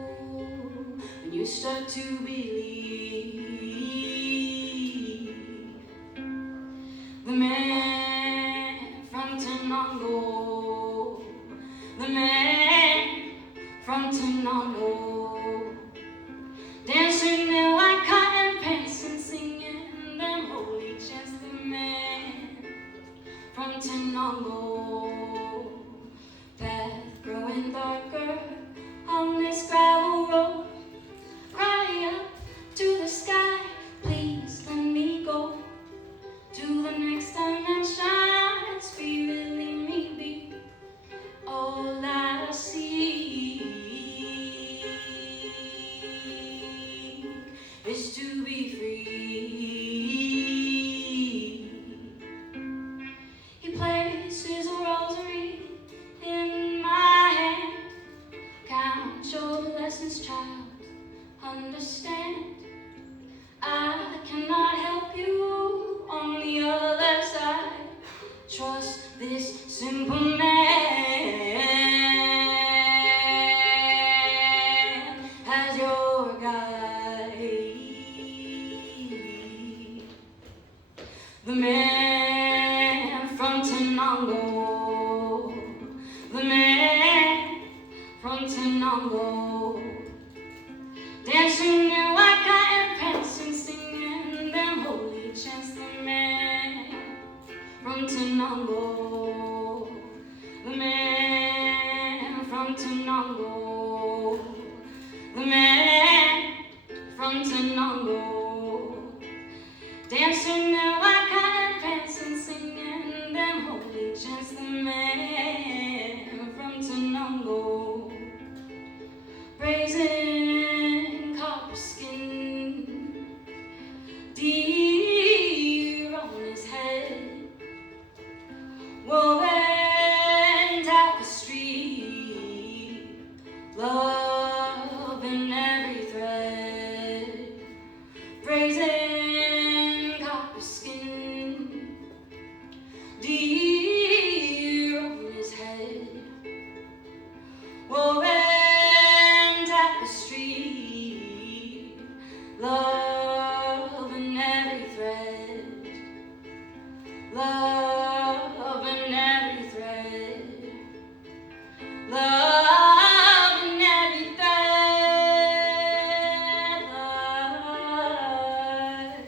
when you start to believe. The man from Tenango, the man from Tenango, dancing in white cotton pants and singing them holy chants. The man from Tenango, path growing darker on this gravel road. Cry up to the sky, please let me go to the next dimension. Spirit, leave me be. All I see is to be free. He places a rosary in my hand. Count your blessings, child, understand. I cannot help you on the other side. Trust this simple man as your guide. The man from Tenango, the man from Tenango, dancing in white cotton pants and singing them holy chants. The man from Tenango, the man from Tenango, the man from Tenango, dancing in white cotton pants and singing them holy chants. The man from Tenango, brazen copper skin, deer on his head, woven tapestry, love in every thread. Brazen copper skin, deer on his head, woven tapestry, love in every thread, love in every thread, love in every thread, life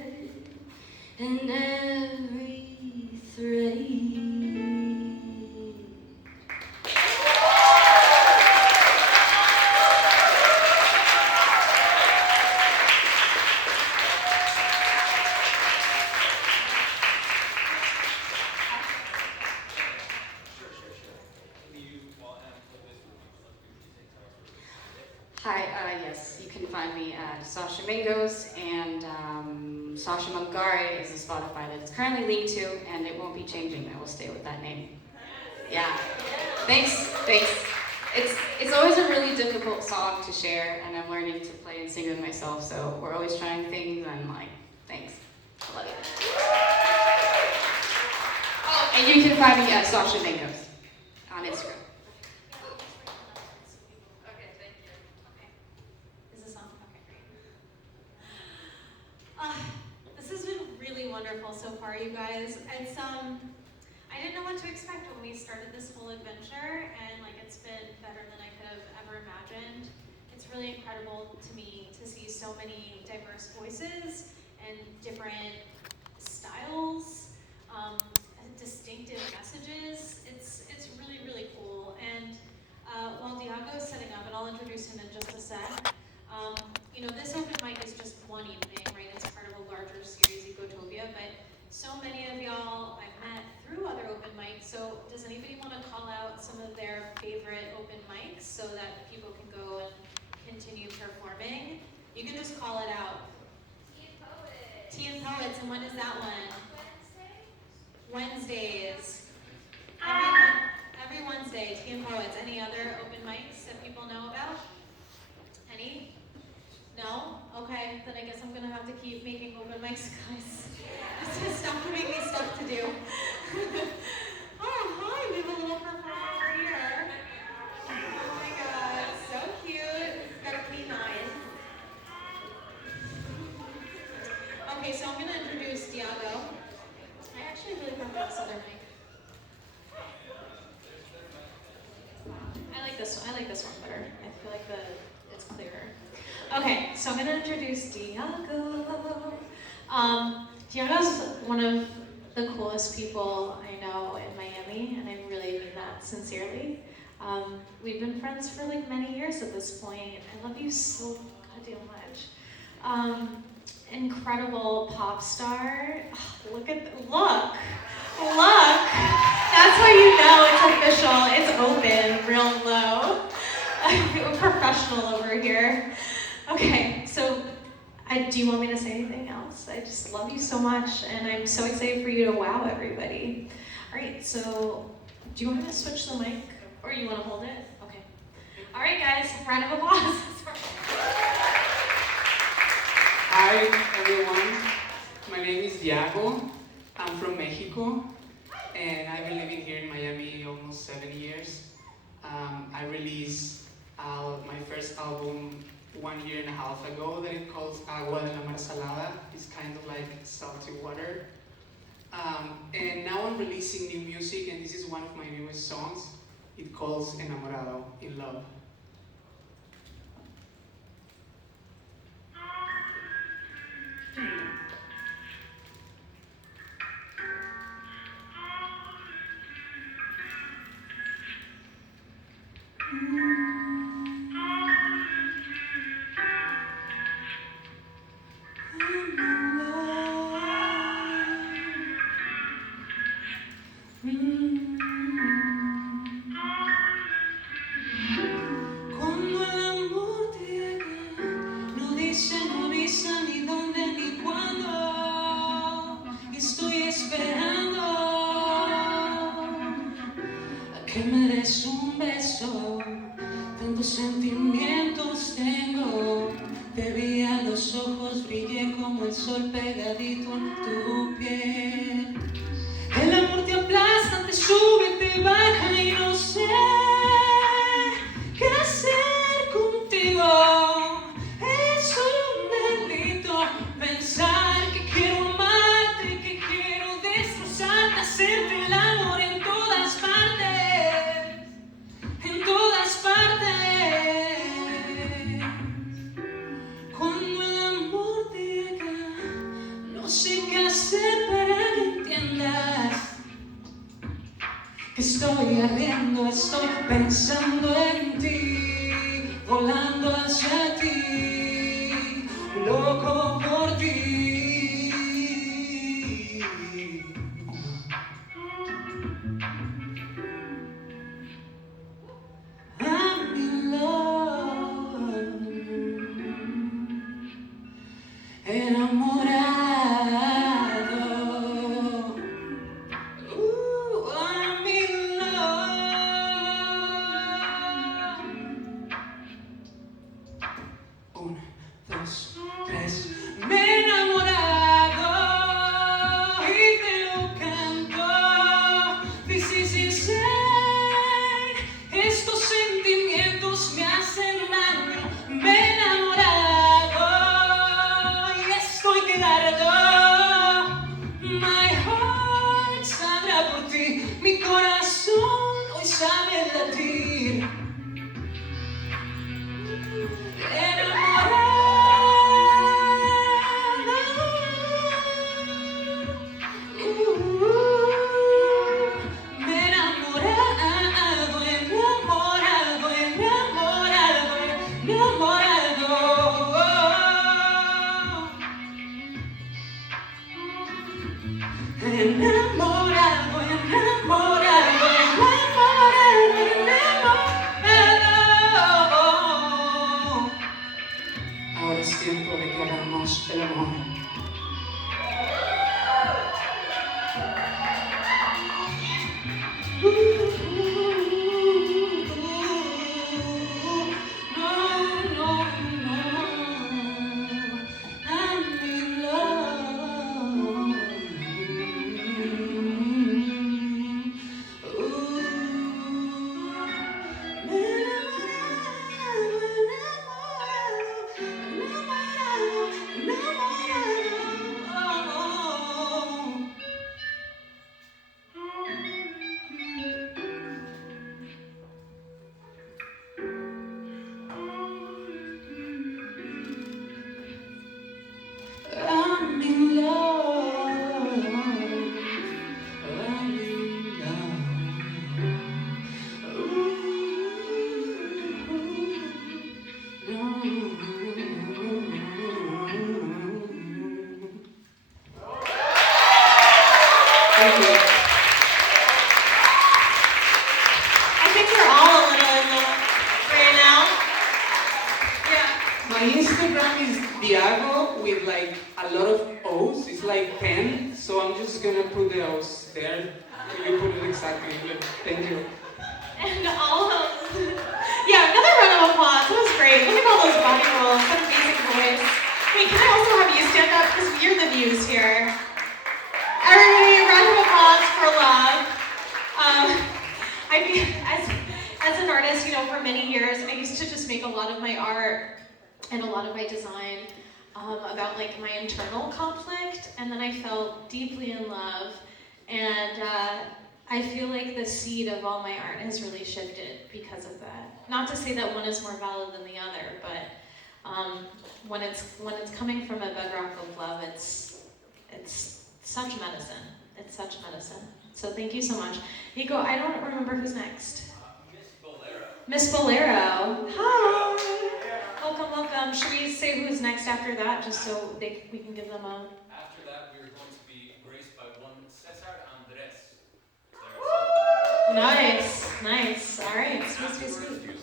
in every thread. Hi, yes, you can find me at Sasha Mangorre, and Sasha Mangorre is the Spotify that it's currently linked to, and it won't be changing. I will stay with that name. Yeah. Thanks. It's always a really difficult song to share, and I'm learning to play and sing with myself, so we're always trying things, and I'm like, thanks. I love you. Oh, and you can find me at Sasha Mangorre on Instagram. Okay, thank you. Okay. Is this on? Okay. wonderful so far, you guys. It's I didn't know what to expect when we started this whole adventure, and like it's been better than I could have ever imagined. It's really incredible to me to see so many diverse voices and different styles, distinctive messages. It's really, really cool. And while Diago is setting up, and I'll introduce him in just a sec, you know, this open mic is just one evening, right? It's part of a larger series, Ecotopia, but so many of y'all I've met through other open mics. So does anybody want to call out some of their favorite open mics so that people can go and continue performing? You can just call it out. Tea and Poets, and when is that one? Wednesdays. Every Wednesday, Tea and Poets. Any other open mics that people know about? Any? No? Okay, then I guess I'm gonna have to keep making open mics, guys. Just stop giving me stuff to do. Oh, hi, we have a little performer over here. Oh my god, so cute. Got a P9. Okay, so I'm gonna introduce Diago. I actually really prefer this other mic. I like this one better. I feel like it's clearer. Okay, so I'm gonna introduce Diago. Diago's one of the coolest people I know in Miami, and I really mean that sincerely. We've been friends for like many years at this point. I love you so goddamn much. Incredible pop star. Oh, look. That's how you know it's official. It's open, real low. We're professional over here. Okay, so do you want me to say anything else? I just love you so much, and I'm so excited for you to wow everybody. All right, so do you want me to switch the mic, or you want to hold it? Okay. All right, guys, round of applause. Hi, everyone. My name is Diago. I'm from Mexico, and I've been living here in Miami almost 7 years. I released my first album 1.5 years ago that it calls Agua de la Mar Salada. It's kind of like salty water. And now I'm releasing new music, and this is one of my newest songs. It calls Enamorado, in love. Cuando el amor llega, no dice ni dónde ni cuándo. Estoy esperando a que me des un beso. Tantos sentimientos tengo. Te vi a los ojos, brillé como el sol pegadito en tu piel. El amor te aplasta, te sube, te baja y no sé qué hacer contigo. Es solo un delito pensar que quiero amarte, que quiero destrozarte, hacerte el amor en todas partes, en todas partes. Cuando el amor llega, no sé qué hacer para que entiendas que estoy ardiendo, estoy pensando en ti, volando hacia ti, loco por ti. I'm in love, enamorado. I'm in love. 1, 2, 3. Me he enamorado y te lo canto. This is insane. Estos sentimientos me hacen daño. Me he enamorado y estoy que ardo. corazón hoy sabe latir. Ahora es tiempo de que hagamos el amor. I'm in love. I'm in Thank you. I think we're all a little in love right now. Yeah. My Instagram is Diago with like a lot of O's. It's like 10, so I'm just gonna put the O's there. You put it exactly. Thank you. And all of yeah, another round of applause. That was great. Look at all those body rolls. What an amazing voice. Hey, can I also have you stand up because you're the muse here? Everybody, round of applause for love. I mean, as an artist, you know, for many years, I used to just make a lot of my art and a lot of my design about like my internal conflict, and then I fell deeply in love, and I feel like the seed of all my art has really shifted because of that. Not to say that one is more valid than the other, but when it's coming from a bedrock of love, it's such medicine. It's such medicine. So thank you so much. Nico, I don't remember who's next. Miss Bolero. Hi. Welcome, welcome. Should we say who's next after that, just so we can give them a... After that, we are going to be graced by one Cesar Andres. Nice, nice. All right, sweet, sweet, sweet.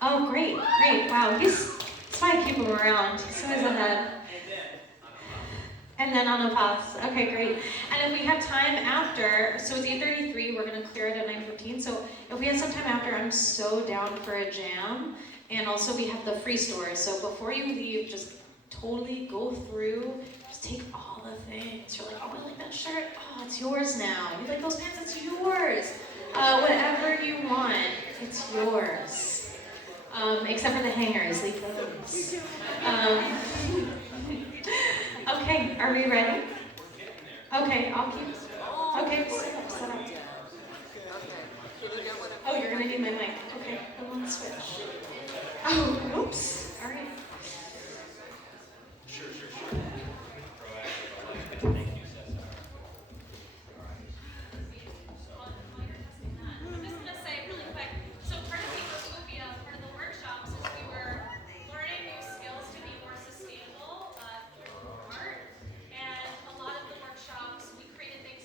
Oh, great, great. Wow, that's why I keep him around. He's always ahead. And then on a pass. Okay, great. And if we have time after, so it's 8:33, we're going to clear it at 9:15. So if we have some time after, I'm so down for a jam. And also we have the free stores. So before you leave, just totally go through, just take all the things. You're like, oh, I like that shirt. Oh, it's yours now. You like those pants? It's yours. Whatever you want, it's yours. Except for the hangers, leave those. Okay, are we ready? Okay, I'll keep. Okay, set up. Oh, you're gonna need my mic. Okay, I want to switch. Oh, oops. All right. Sure. Proactive. I like it. Thank you, Cesar. I'm just gonna say really quick. So part of Ecotopia, part of the workshops, is we were learning new skills to be more sustainable through art. And a lot of the workshops, we created things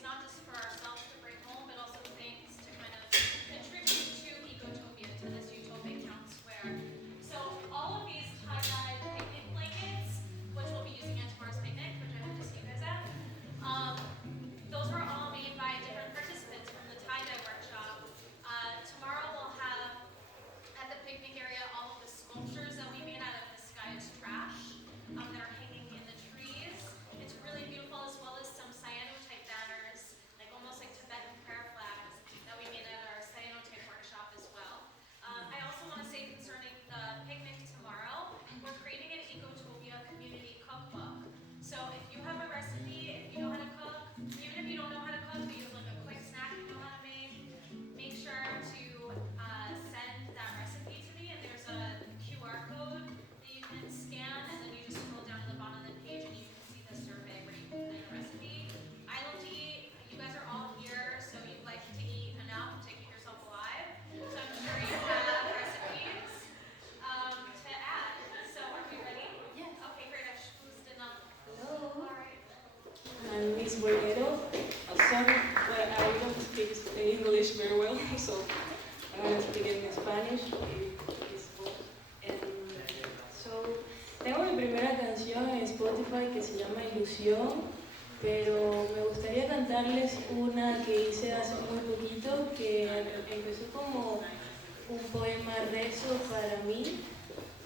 So I'm going to speak in Spanish. So, tengo mi primera canción en Spotify que se llama Ilusión, pero me gustaría cantarles una que hice hace muy poquito, que empezó como un poema rezo para mí,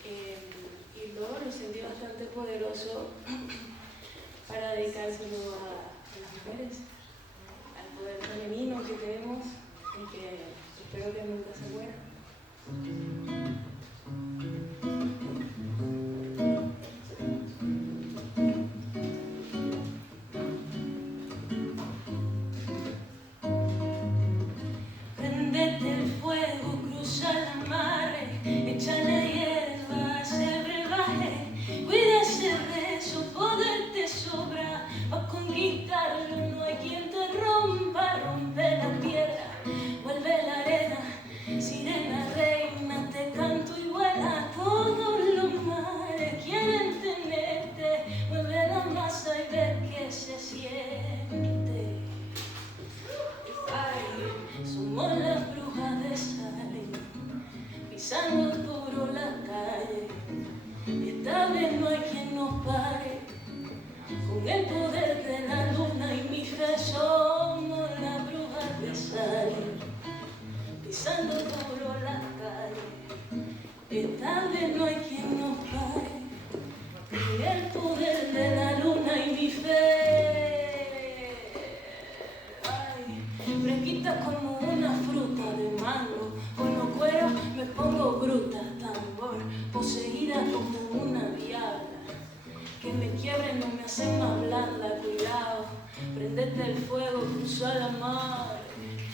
y luego lo sentí bastante poderoso para dedicárselo a las mujeres, al poder femenino que tenemos y que espero que nunca se muera. Prendete el fuego, cruza la mare, échale hierba, hace brebaje, cuida ese rezo, poder te sobra, pa' conquistarlo no hay quien te rompa, rompe la piedra, vuelve la arena, sirena reina, te canto y vuela, todos los mares quieren tenerte, mueve la masa y ver qué se siente. Ay, somos las brujas de Salem, pisando duro la calle, y esta vez no hay quien nos pare, con el poder de la luna y mi fe somos las brujas de Salem, pisando duro la calle, esta vez no hay quien nos pare, con el poder de la luna y mi fe. Fresquita como una fruta de mango, con los cueros me pongo bruta, tambor, poseída como una diabla, que me quiebre no me hace más blanda, cuidado, prendete el fuego, cruza la mar,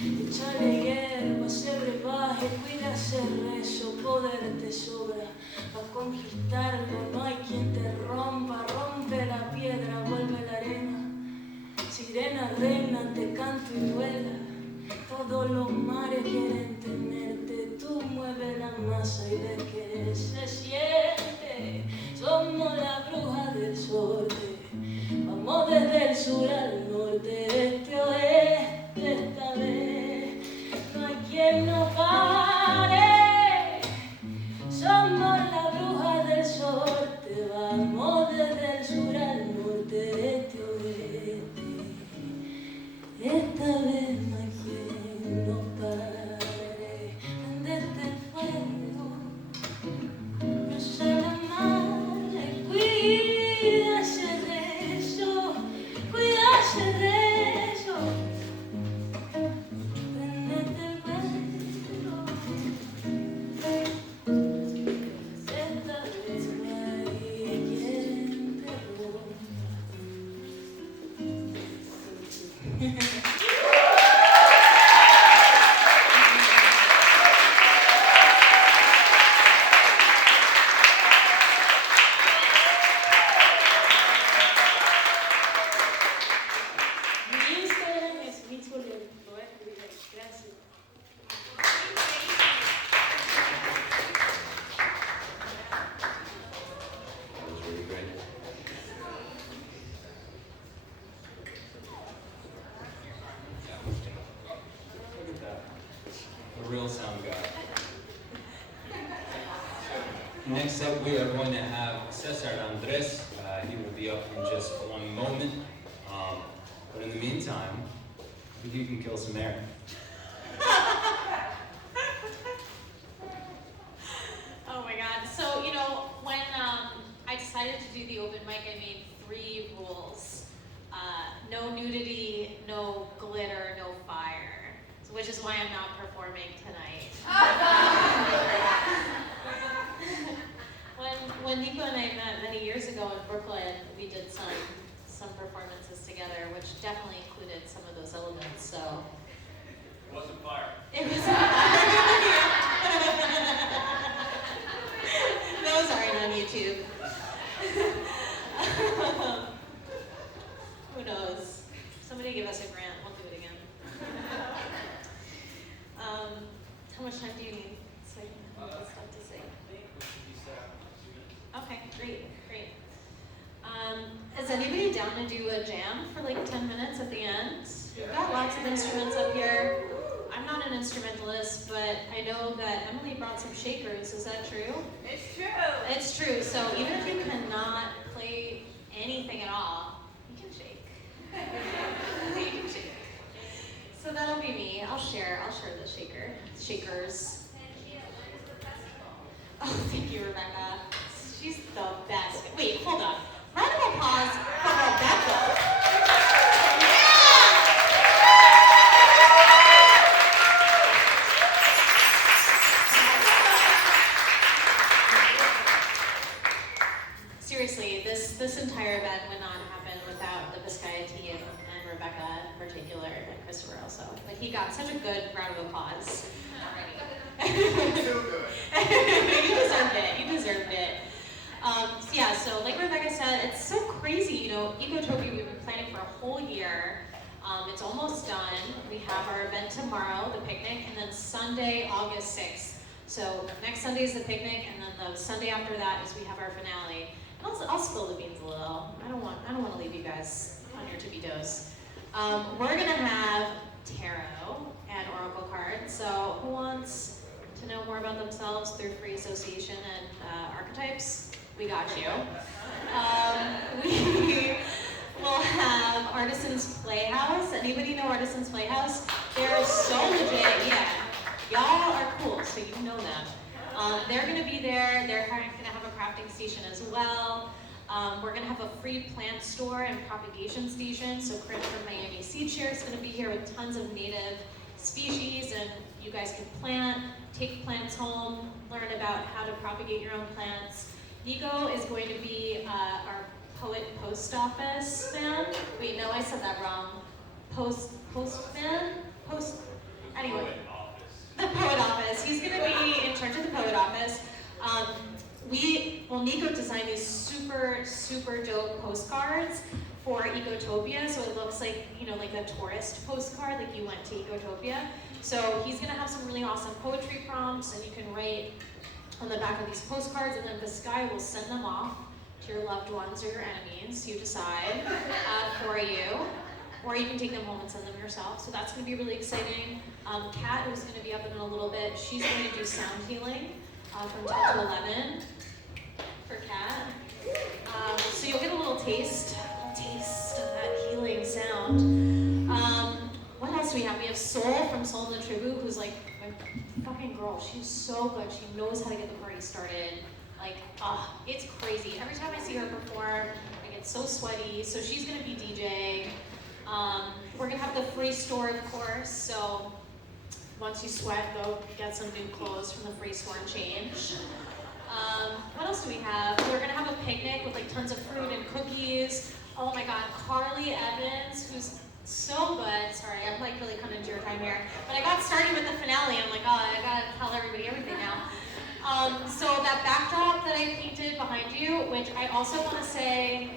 échale hierba, ese brebaje, cuida ese rezo, poder te sobra, pa' conquistarlo no hay quien te rompa, rompe la piedra, vuelve la arena, sirena reina, te canto y vuela, todos los mares quieren tenerte, tú mueves la masa y ves que se siente, somos la bruja del sorte, vamos desde el sur al norte, este oeste, esta vez no hay quien nos pare, somos la bruja del sorte, vamos desde el sur al norte, este oeste. Esta vez no hay quien nos pare, prendete el fuego, cruza la mar, cuida ese rezo, prendete el fuego, esta vez no hay quien te rompa. Mi Instagram es Bolero. Gracias. That was really great. Look at that. The real sound guy. Next up, we are going to have Cesar Andres. He will be up in just one moment. But in the meantime, I think you can kill some air. Oh my God. So, you know, when I decided to do the open mic, I made 3 rules. No nudity, no glitter, no fire. So, which is why I'm not performing tonight. When Nico and I met many years ago in Brooklyn, we did some performances together, which definitely included some of those elements, so. It wasn't fire. It was Those aren't on YouTube. Who knows? Somebody give us a grant, we'll do it again. How much time do you need? So you can have stuff to say. Okay, great. Is anybody down to do a jam for like 10 minutes at the end? We've got lots of instruments up here. I'm not an instrumentalist, but I know that Emily brought some shakers. Is that true? It's true. It's true. So even if you cannot play anything at all, you can shake. You can shake. So that'll be me. I'll share the shakers. Oh, thank you, Rebecca. She's the best. Wait, hold on. Round of applause for Rebecca. Seriously, this entire event would not happen without the Vizcaya team and Rebecca in particular, and Christopher also. But he got such a good round of applause already. So good. You deserved it. Yeah, so like Rebecca said, it's so crazy, you know, Ecotopia, we've been planning for a whole year. It's almost done. We have our event tomorrow, the picnic, and then Sunday, August 6th. So next Sunday is the picnic, and then the Sunday after that is we have our finale. I'll spill the beans a little. I don't want to leave you guys on your tippy toes. We're gonna have tarot and oracle cards. So who wants to know more about themselves through free association and archetypes? We got you. We will have Artisans Playhouse. Anybody know Artisans Playhouse? They're so legit. Yeah, y'all are cool, so you know them. They're going to be there. They're going to have a crafting station as well. We're going to have a free plant store and propagation station. So Corinne from Miami Seed Share is going to be here with tons of native species, and you guys can plant, take plants home, learn about how to propagate your own plants. Nico is going to be our poet post office man. Wait, no, I said that wrong. Postman? Anyway. The poet office. He's going to be in charge of the poet office. Nico designed these super, super dope postcards for Ecotopia, so it looks like, you know, like a tourist postcard, like you went to Ecotopia. So he's going to have some really awesome poetry prompts, and you can write on the back of these postcards, and then this guy will send them off to your loved ones or your enemies, you decide, for you. Or you can take them home and send them yourself. So that's going to be really exciting. Kat, who's going to be up in a little bit, she's going to do sound healing from 10 to 11 for Kat. So you'll get a little taste of that healing sound. What else do we have? We have Soul from Soul in the Tribu, who's like my fucking girl. She's so good. She knows how to get the party started. Like, it's crazy. Every time I see her perform, I get so sweaty. So she's going to be DJing. We're going to have the free store, of course, so once you sweat, go get some new clothes from the free store and change. What else do we have? We're going to have a picnic with like tons of fruit and cookies. Oh my god, Carly Evans, who's so good. Sorry, I'm like really coming to your time here. But I got started with the finale. I'm like, oh, I got to tell everybody everything now. So that backdrop that I painted behind you, which I also want to say,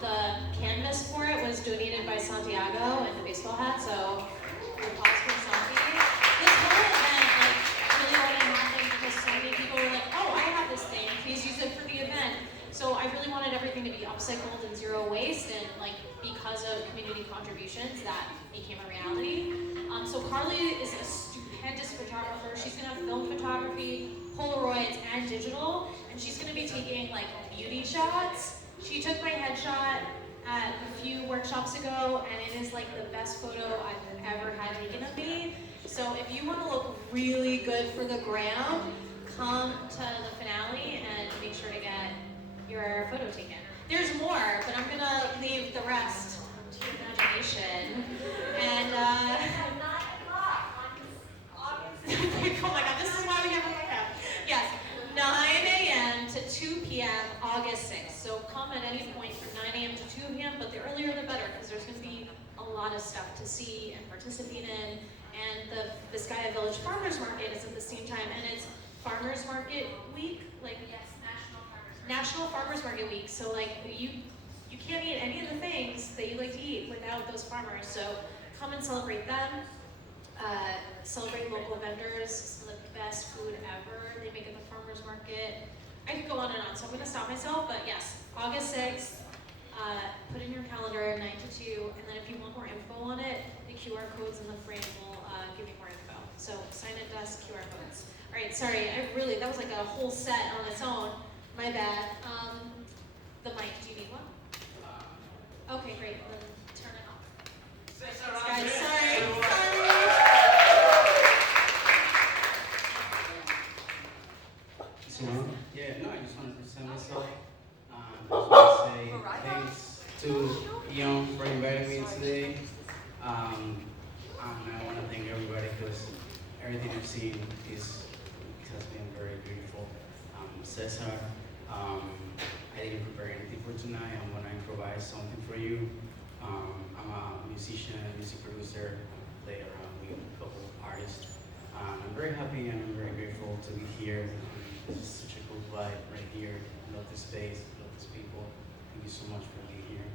the canvas for it was donated by Santiago and the baseball hat, so applause for Santi. This whole event really only happened because so many people were like, oh, I have this thing, please use it for the event. So I really wanted everything to be upcycled and zero waste, and like because of community contributions, that became a reality. So Carly is a stupendous photographer. She's gonna have film photography, Polaroids, and digital, and she's gonna be taking like beauty shots. She took my headshot at a few workshops ago, and it is like the best photo I've ever had taken of me. So if you want to look really good for the gram, come to the finale and make sure to get your photo taken. There's more, but I'm gonna leave the rest to your imagination. And oh my god, this is why we have a workout. Yes, 9 a.m. to 2 p.m. August 6th. So come at any point from 9 a.m. to 2 p.m., but the earlier the better, because there's going to be a lot of stuff to see and participate in. And the Vizcaya Village Farmers Market is at the same time, and it's Farmers Market Week, like National Farmers Market Week. So like you can't eat any of the things that you like to eat without those farmers. So come and celebrate them. Celebrate local vendors, some of the best food ever they make at the farmers market. I could go on and on, so I'm going to stop myself, but yes, August 6th, put in your calendar 9 to 2, and then if you want more info on it, the QR codes in the frame will give me more info. So sign at desk, QR codes. All right, sorry, that was like a whole set on its own. My bad. The mic, do you need one? Okay, great, then turn it off. Cesar Guys, Andres. sorry. So, yeah, no, I just want to present myself. I just want to say thanks to Ian for inviting me today. And I want to thank everybody because everything I've seen has been very beautiful. Cesar, I didn't prepare anything for tonight. I'm going to improvise something for you. I'm a musician, music producer, I play around with a couple of artists. I'm very happy and I'm very grateful to be here. This is such a cool vibe right here. I love this space, I love these people. Thank you so much for being here.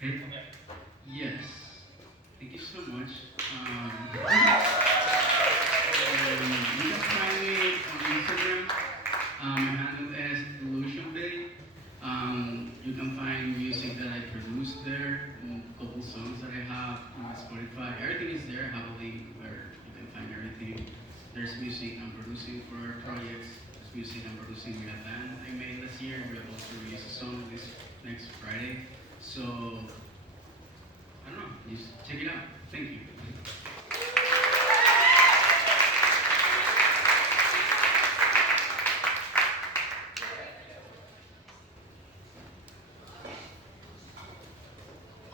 Yes. Thank you so much. You can find me on Instagram. My handle is IllusionBay. You can find music that I produced there, a couple songs that I have on Spotify. Everything is there. I have a link where you can find everything. There's music I'm producing for our projects. There's music I'm producing with a band I made last year. We have also released a song this next Friday. So, I don't know, just check it out. Thank you.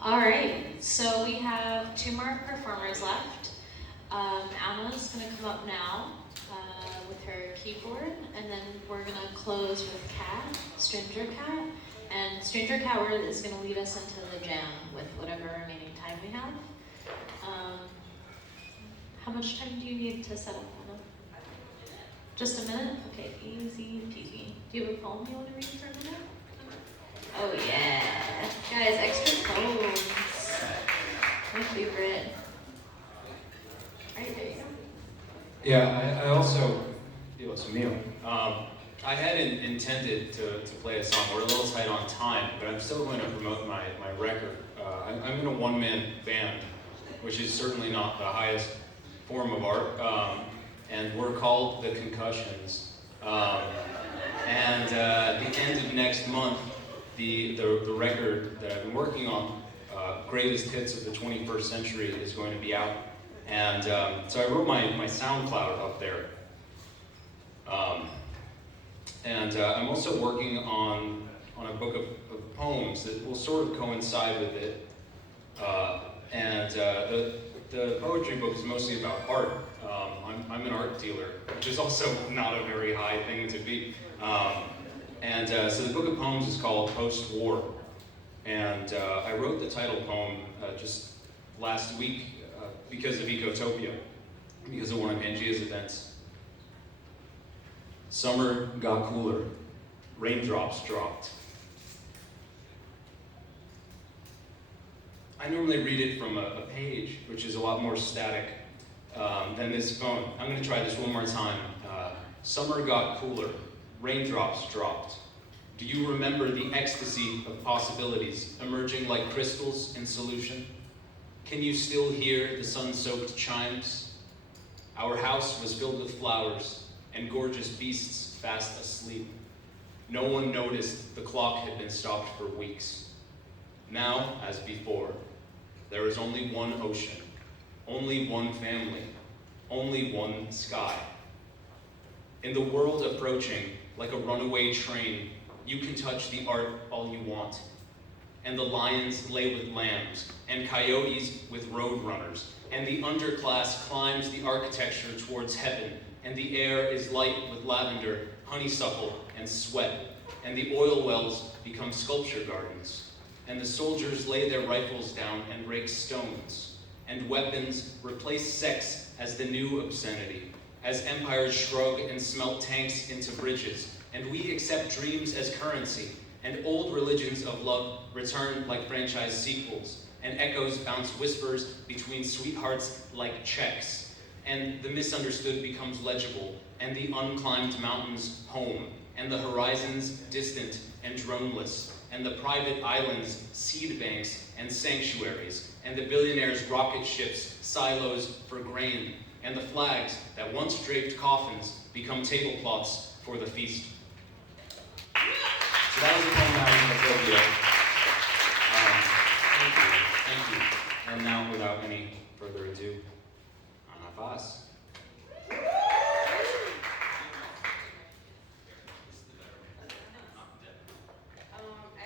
All right, so we have 2 more performers left. Anna's gonna come up now with her keyboard, and then we're gonna close with Cat, Stranger Cat, and Stranger Cat is gonna lead us into the jam with whatever remaining time we have. How much time do you need to set up, Anna? Just a minute? Okay, easy peasy. Do you have a poem you want to read for a minute? Oh yeah, guys, extra poems. My favorite. Alright, there you go. Yeah, I also, it's Emil. I had intended to play a song. We're a little tight on time, but I'm still going to promote my record. I'm in a one-man band, which is certainly not the highest form of art, and we're called the Concussions. And at the end of next month, the record that I've been working on, Greatest Hits of the 21st Century, is going to be out. And so I wrote my SoundCloud up there. And I'm also working on a book of poems that will sort of coincide with it. The poetry book is mostly about art. I'm an art dealer, which is also not a very high thing to be. So the book of poems is called Post-War. And I wrote the title poem just last week because of Ecotopia, because of one of Pangea's events. Summer got cooler, raindrops dropped. I normally read it from a page, which is a lot more static than this phone. I'm going to try this one more time. Summer got cooler, raindrops dropped. Do you remember the ecstasy of possibilities emerging like crystals in solution? Can you still hear the sun-soaked chimes? Our house was filled with flowers and gorgeous beasts fast asleep. No one noticed the clock had been stopped for weeks. Now, as before, there is only one ocean, only one family, only one sky. In the world approaching like a runaway train, you can touch the art all you want. And the lions lay with lambs, and coyotes with roadrunners, and the underclass climbs the architecture towards heaven, and the air is light with lavender, honeysuckle, and sweat, and the oil wells become sculpture gardens, and the soldiers lay their rifles down and rake stones, and weapons replace sex as the new obscenity, as empires shrug and smelt tanks into bridges, and we accept dreams as currency, and old religions of love return like franchise sequels, and echoes bounce whispers between sweethearts like checks, and the misunderstood becomes legible, and the unclimbed mountains home, and the horizons distant and droneless, and the private islands seed banks and sanctuaries, and the billionaires' rocket ships silos for grain, and the flags that once draped coffins become tablecloths for the feast. So that was a poem out of Ecotopia. Thank you. And now, without any further ado, Ana Paz. I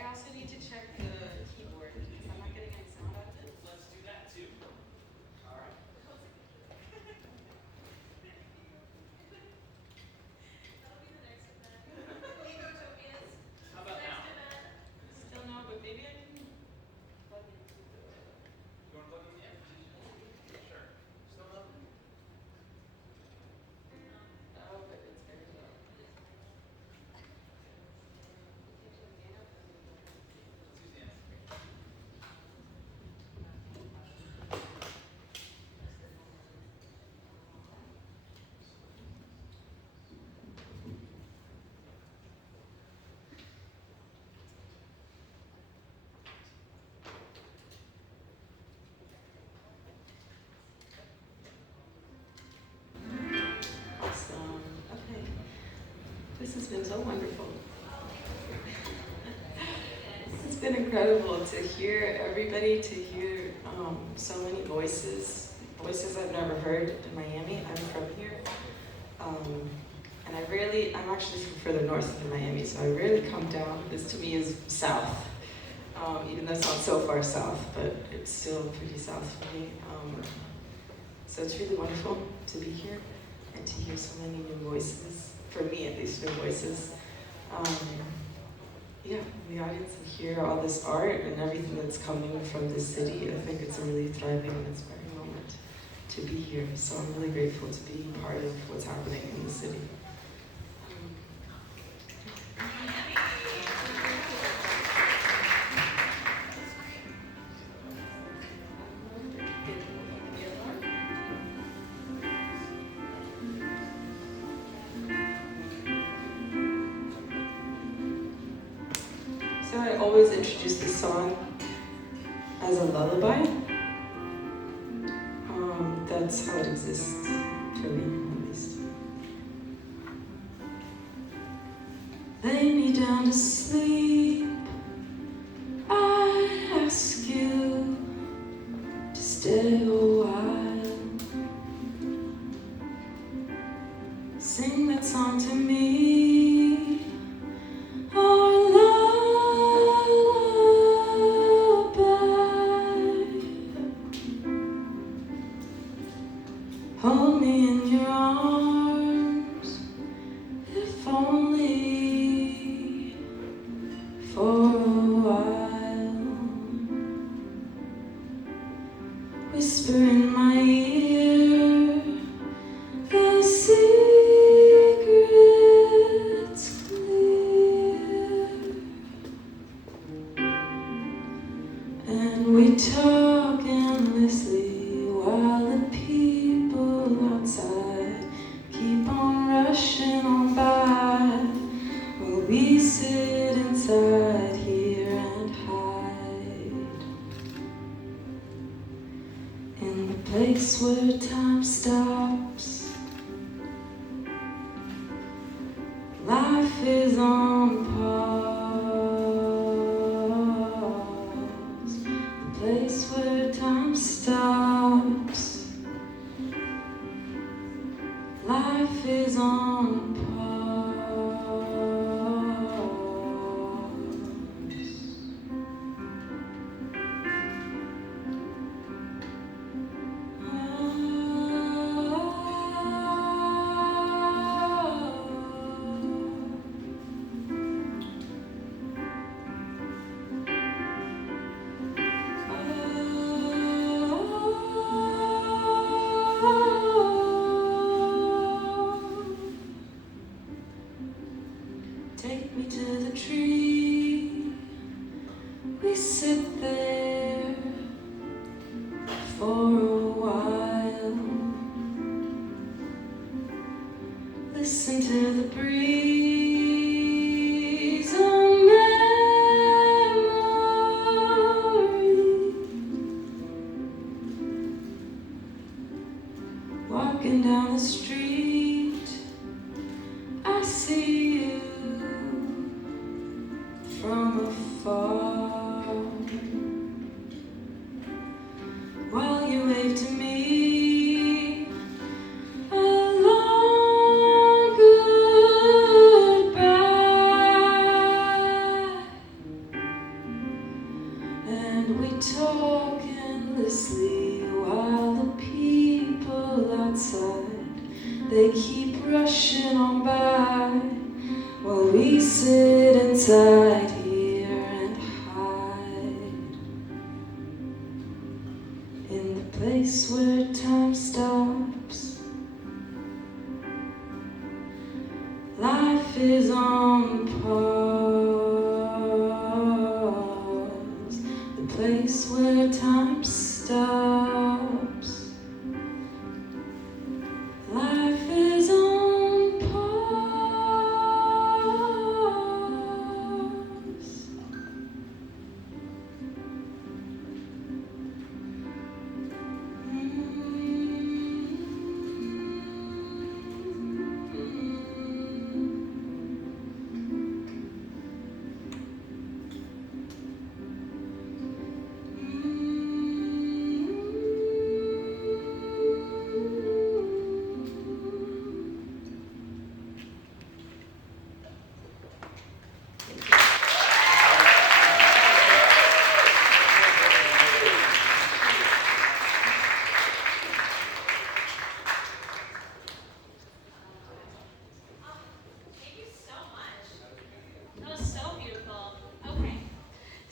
also need to check the keyboard because I'm not getting any sound out of it. Let's do that too. All right. How about now? Still no, but maybe I can plug in. You want to plug in? Yeah. Sure. Still nothing? has been so wonderful. It's been incredible to hear everybody, to hear so many voices I've never heard in Miami. I'm from here. And I'm actually from further north than Miami, so I rarely come down. This to me is south. Even though it's not so far south, but it's still pretty south for me. So it's really wonderful to be here and to hear so many new voices, for me at least, new voices. Yeah, in the audience and hear all this art and everything that's coming from this city. I think it's a really thriving and inspiring moment to be here. So I'm really grateful to be part of what's happening in the city. So I always introduce this song as a lullaby. That's how it exists for me, at least. Lay me down to sleep. I ask you to stay a while. Sing that song to me. Our lullaby. Hold me in your arms, if only for a while. Whisper in my ear the secrets clear, and we talk endlessly while the people outside keep on rushing on by, while we sit inside here and hide in the place where time stops. Life is on pause, the place where time stops. Life is on pause. Take me to the tree. We sit there for a while. Listen to the breeze. A memory. Walking down the street, I see you from afar, while you wave to me a long goodbye, and we talk endlessly while the people outside, they keep rushing on by, while we sit inside here and hide in the place where time stops. Life is on pause, the place where time stops. Life is on pause.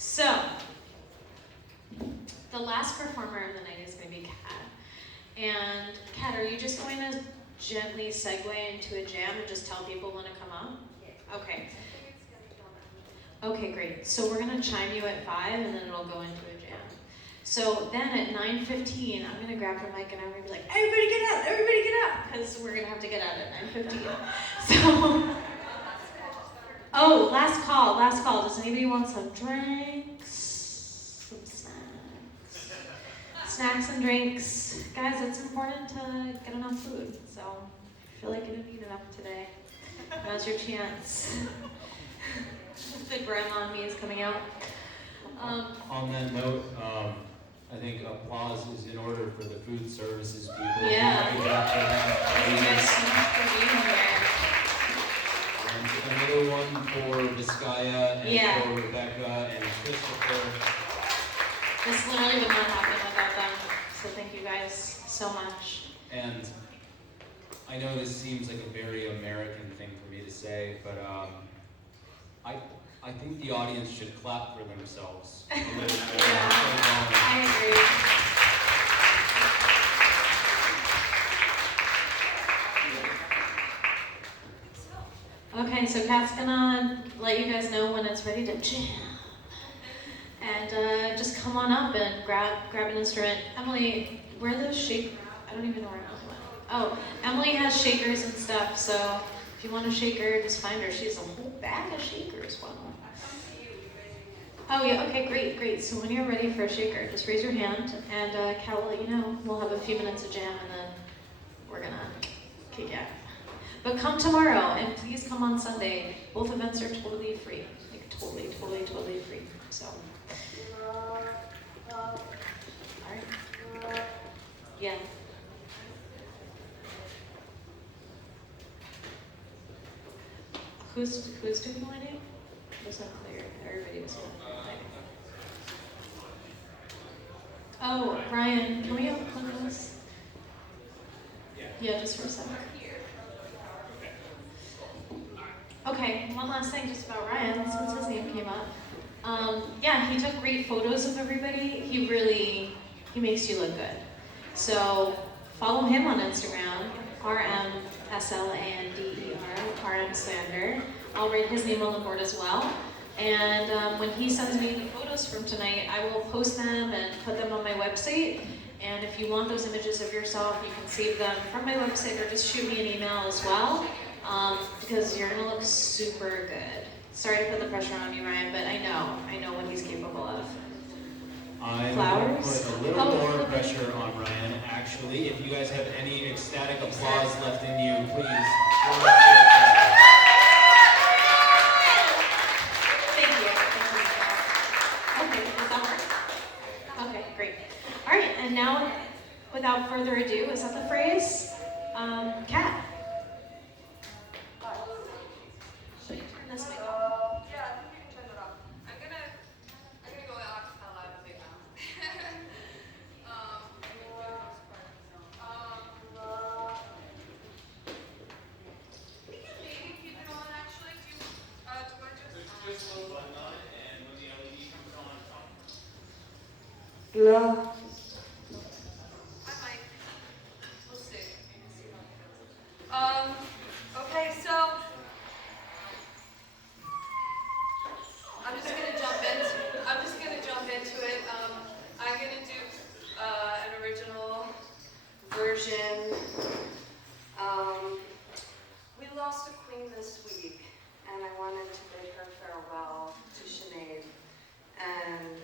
So, the last performer of the night is going to be Kat. And Kat, are you just going to gently segue into a jam and just tell people when to come up? Yeah. Okay. Okay, great. So we're going to chime you at 5 and then it'll go into a jam. So then at 9:15, I'm going to grab her mic and I'm going to be like, everybody get up, everybody get up, because we're going to have to get out at 9:15. So, oh, last call. Does anybody want some drinks? Some snacks? Snacks and drinks. Guys, it's important to get enough food. So I feel like you didn't eat enough today. Now's your chance. The grandma in me is coming out. On that note, I think applause is in order for the food services people. Yeah. Give it up for them. Thank you guys so much for being here. And another one for Vizcaya and for Rebecca and Christopher. This literally would not happen without them. So thank you guys so much. And I know this seems like a very American thing for me to say, but I think the audience should clap for themselves a little bit. I agree. Okay, so Kat's gonna let you guys know when it's ready to jam. And just come on up and grab an instrument. Emily, where are those shakers? I don't even know where Emily went. Oh, Emily has shakers and stuff, so if you want a shaker, just find her. She has a whole bag of shakers. Wow. Oh yeah, okay, great. So when you're ready for a shaker, just raise your hand, and Cal will let you know. We'll have a few minutes of jam, and then we're gonna kick out. But come tomorrow, and please come on Sunday. Both events are totally free, like totally free. So, all right. Yeah. Who's doing the lighting? It was not clear. Everybody was doing the lighting. Oh, Ryan, can we have one of those? Yeah, just for a second. Okay, one last thing just about Ryan, since his name came up. Yeah, he took great photos of everybody. He makes you look good. So follow him on Instagram, RMSLANDER, RMSlander. I'll write his name on the board as well. And when he sends me the photos from tonight, I will post them and put them on my website. And if you want those images of yourself, you can save them from my website or just shoot me an email as well. Because you're gonna look super good. Sorry to put the pressure on you, Ryan, but I know what he's capable of. I'm Flowers? going to put a little more pressure on Ryan, actually. If you guys have any ecstatic applause left in you, please. Thank you. Okay, is that work? Okay, great. All right, and now, without further ado, is that the phrase? Kat. Should you turn this mic on? Yeah, I think you can turn it off. I'm gonna go a cappella, I think now. We can maybe keep it on actually. Do you want to Just hold the button on it, and when the LED comes on, talk. I might. We'll see. Okay, so I'm just gonna jump into it. I'm gonna do an original version. We lost a queen this week, and I wanted to bid her farewell to Sinead. And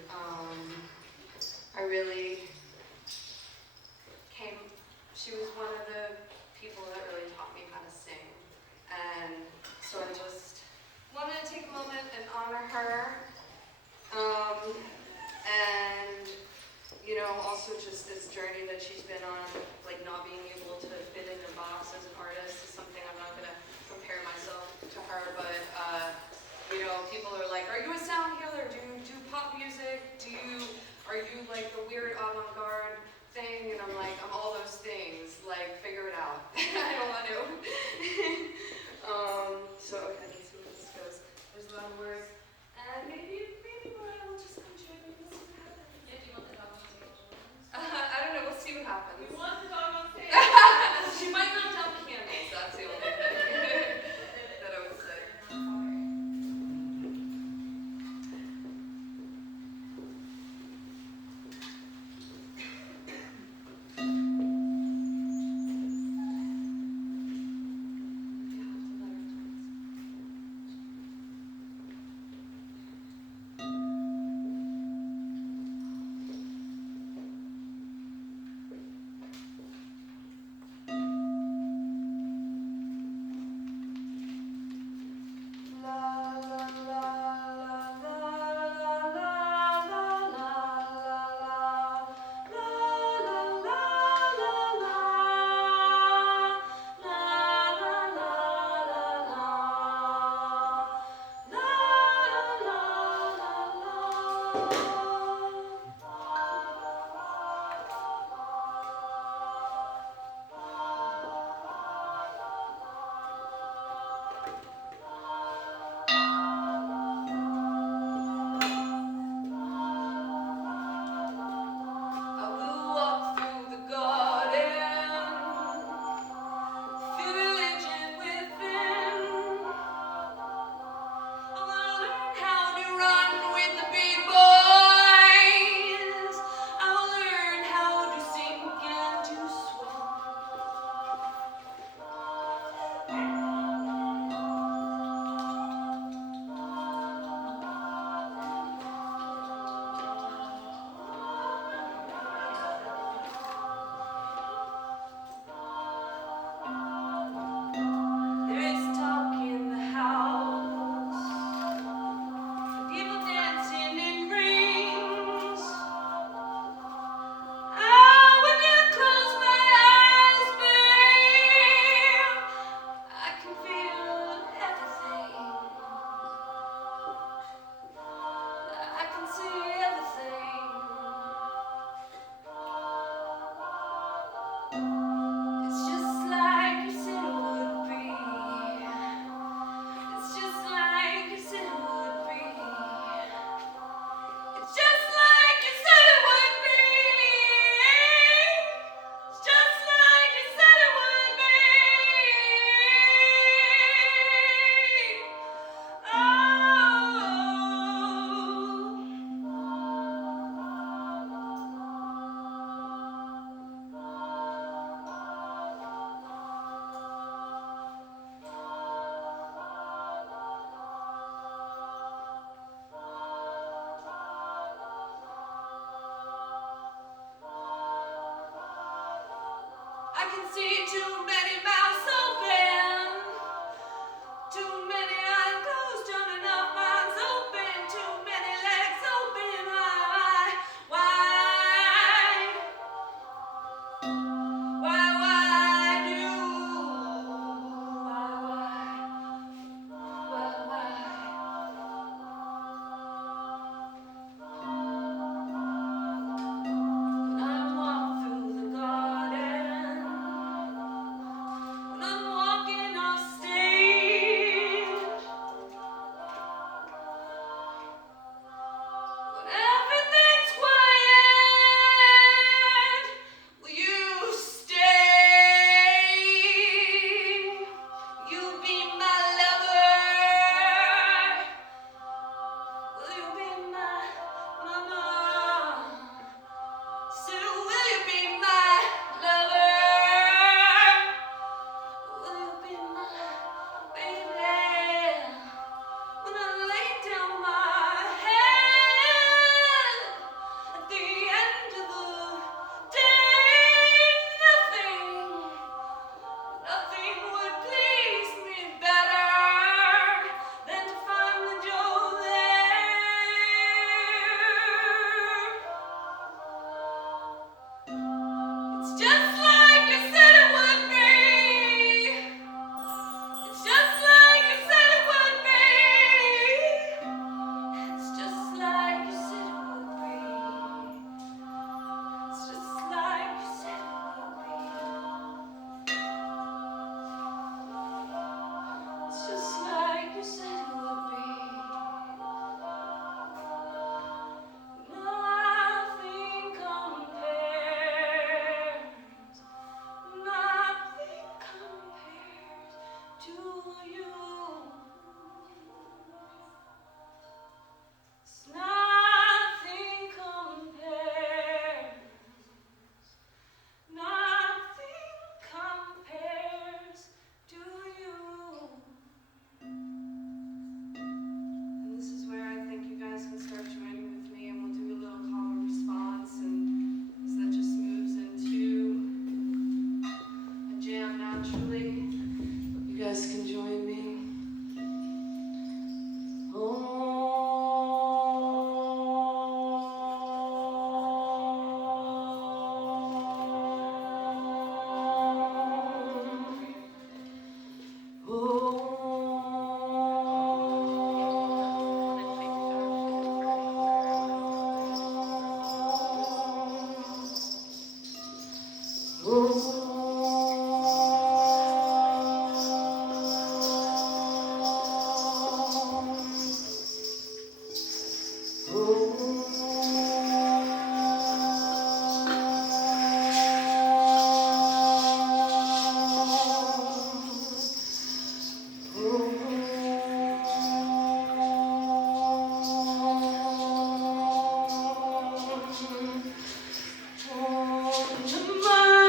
I really she was one of the people that really taught me how to sing. And so I just wanted to take a moment and honor her. And, you know, also just this journey that she's been on, like not being able to fit in a box as an artist is something I'm not going to compare myself to her, but, you know, people are like, are you a sound healer? Do you do pop music? Are you like the weird avant-garde thing? And I'm like, I'm all those things. Like, figure it out. I don't want to. So, okay, let's see where this goes. There's a lot of words. And maybe Brian will just can see too many mouths open, too many eyes closed, not enough minds open, too many legs open.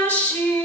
She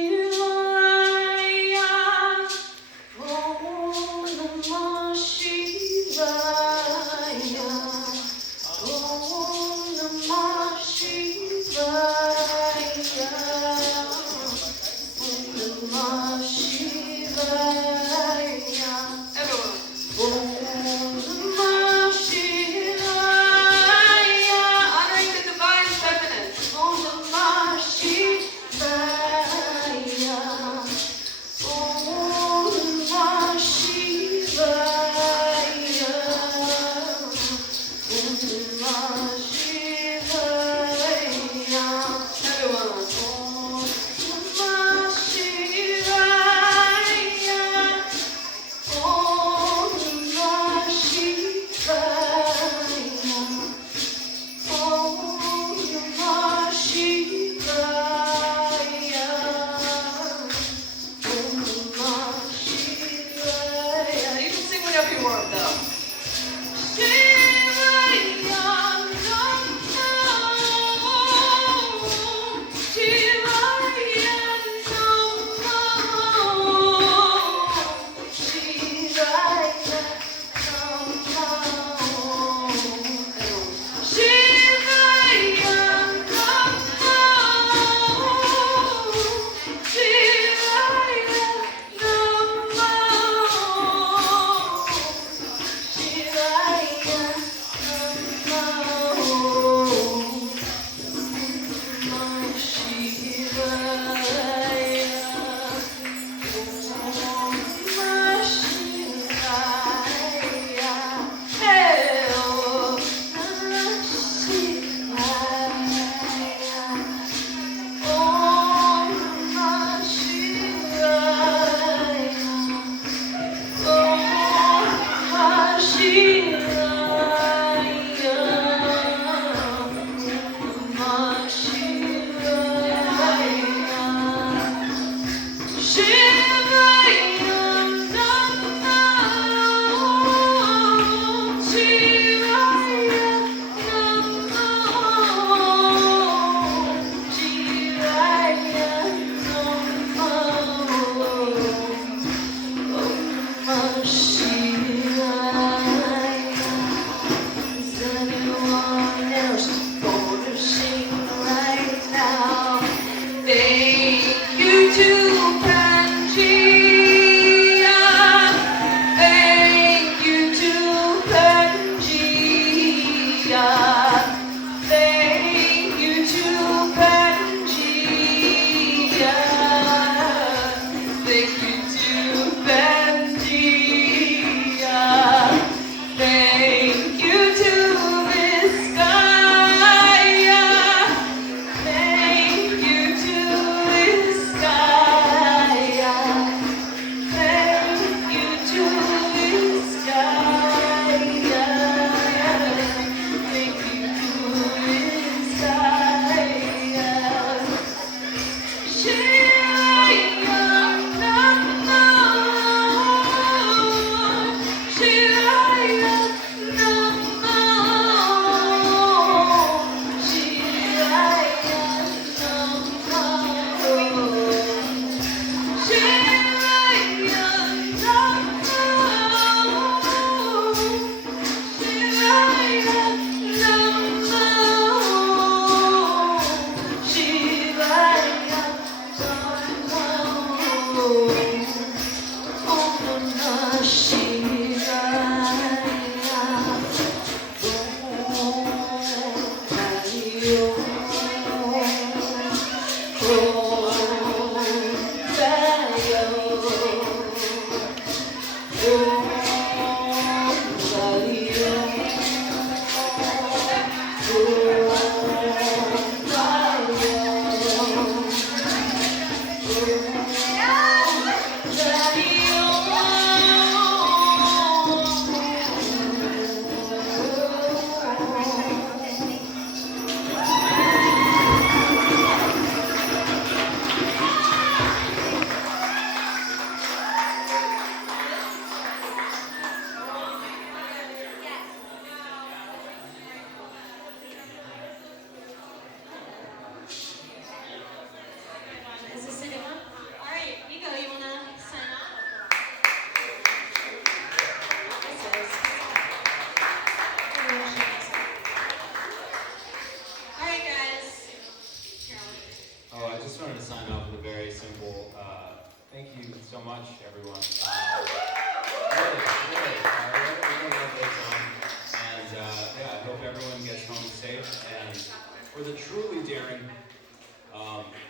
much, everyone. Really love this song. And yeah, I hope everyone gets home safe. And for the truly daring,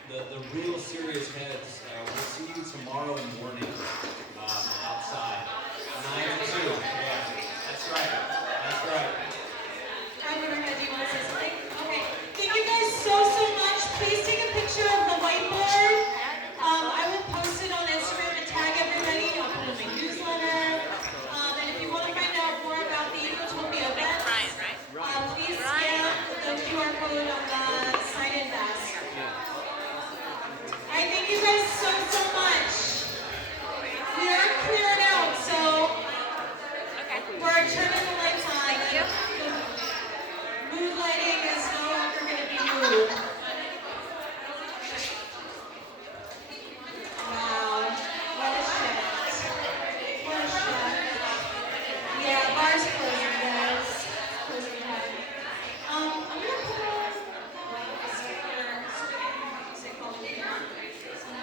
the real serious heads, we'll see you tomorrow morning outside. 9 to 2. Yeah, that's right. That's right. Rebecca, do you want to say something? Okay. Thank you guys so much. Please take a picture of the whiteboard. I will post it on Instagram and tag everybody. I'll put it in my newsletter. And if you want to find out more about the Ecotopia event, please scan the QR code on the sign-in desk. I thank you guys so much. We are cleared out, so we're turning the lights on. Mood lighting is no longer going to be moved. Wow, what a shift. What a shift. Yeah, bar's closing, guys. Closing time.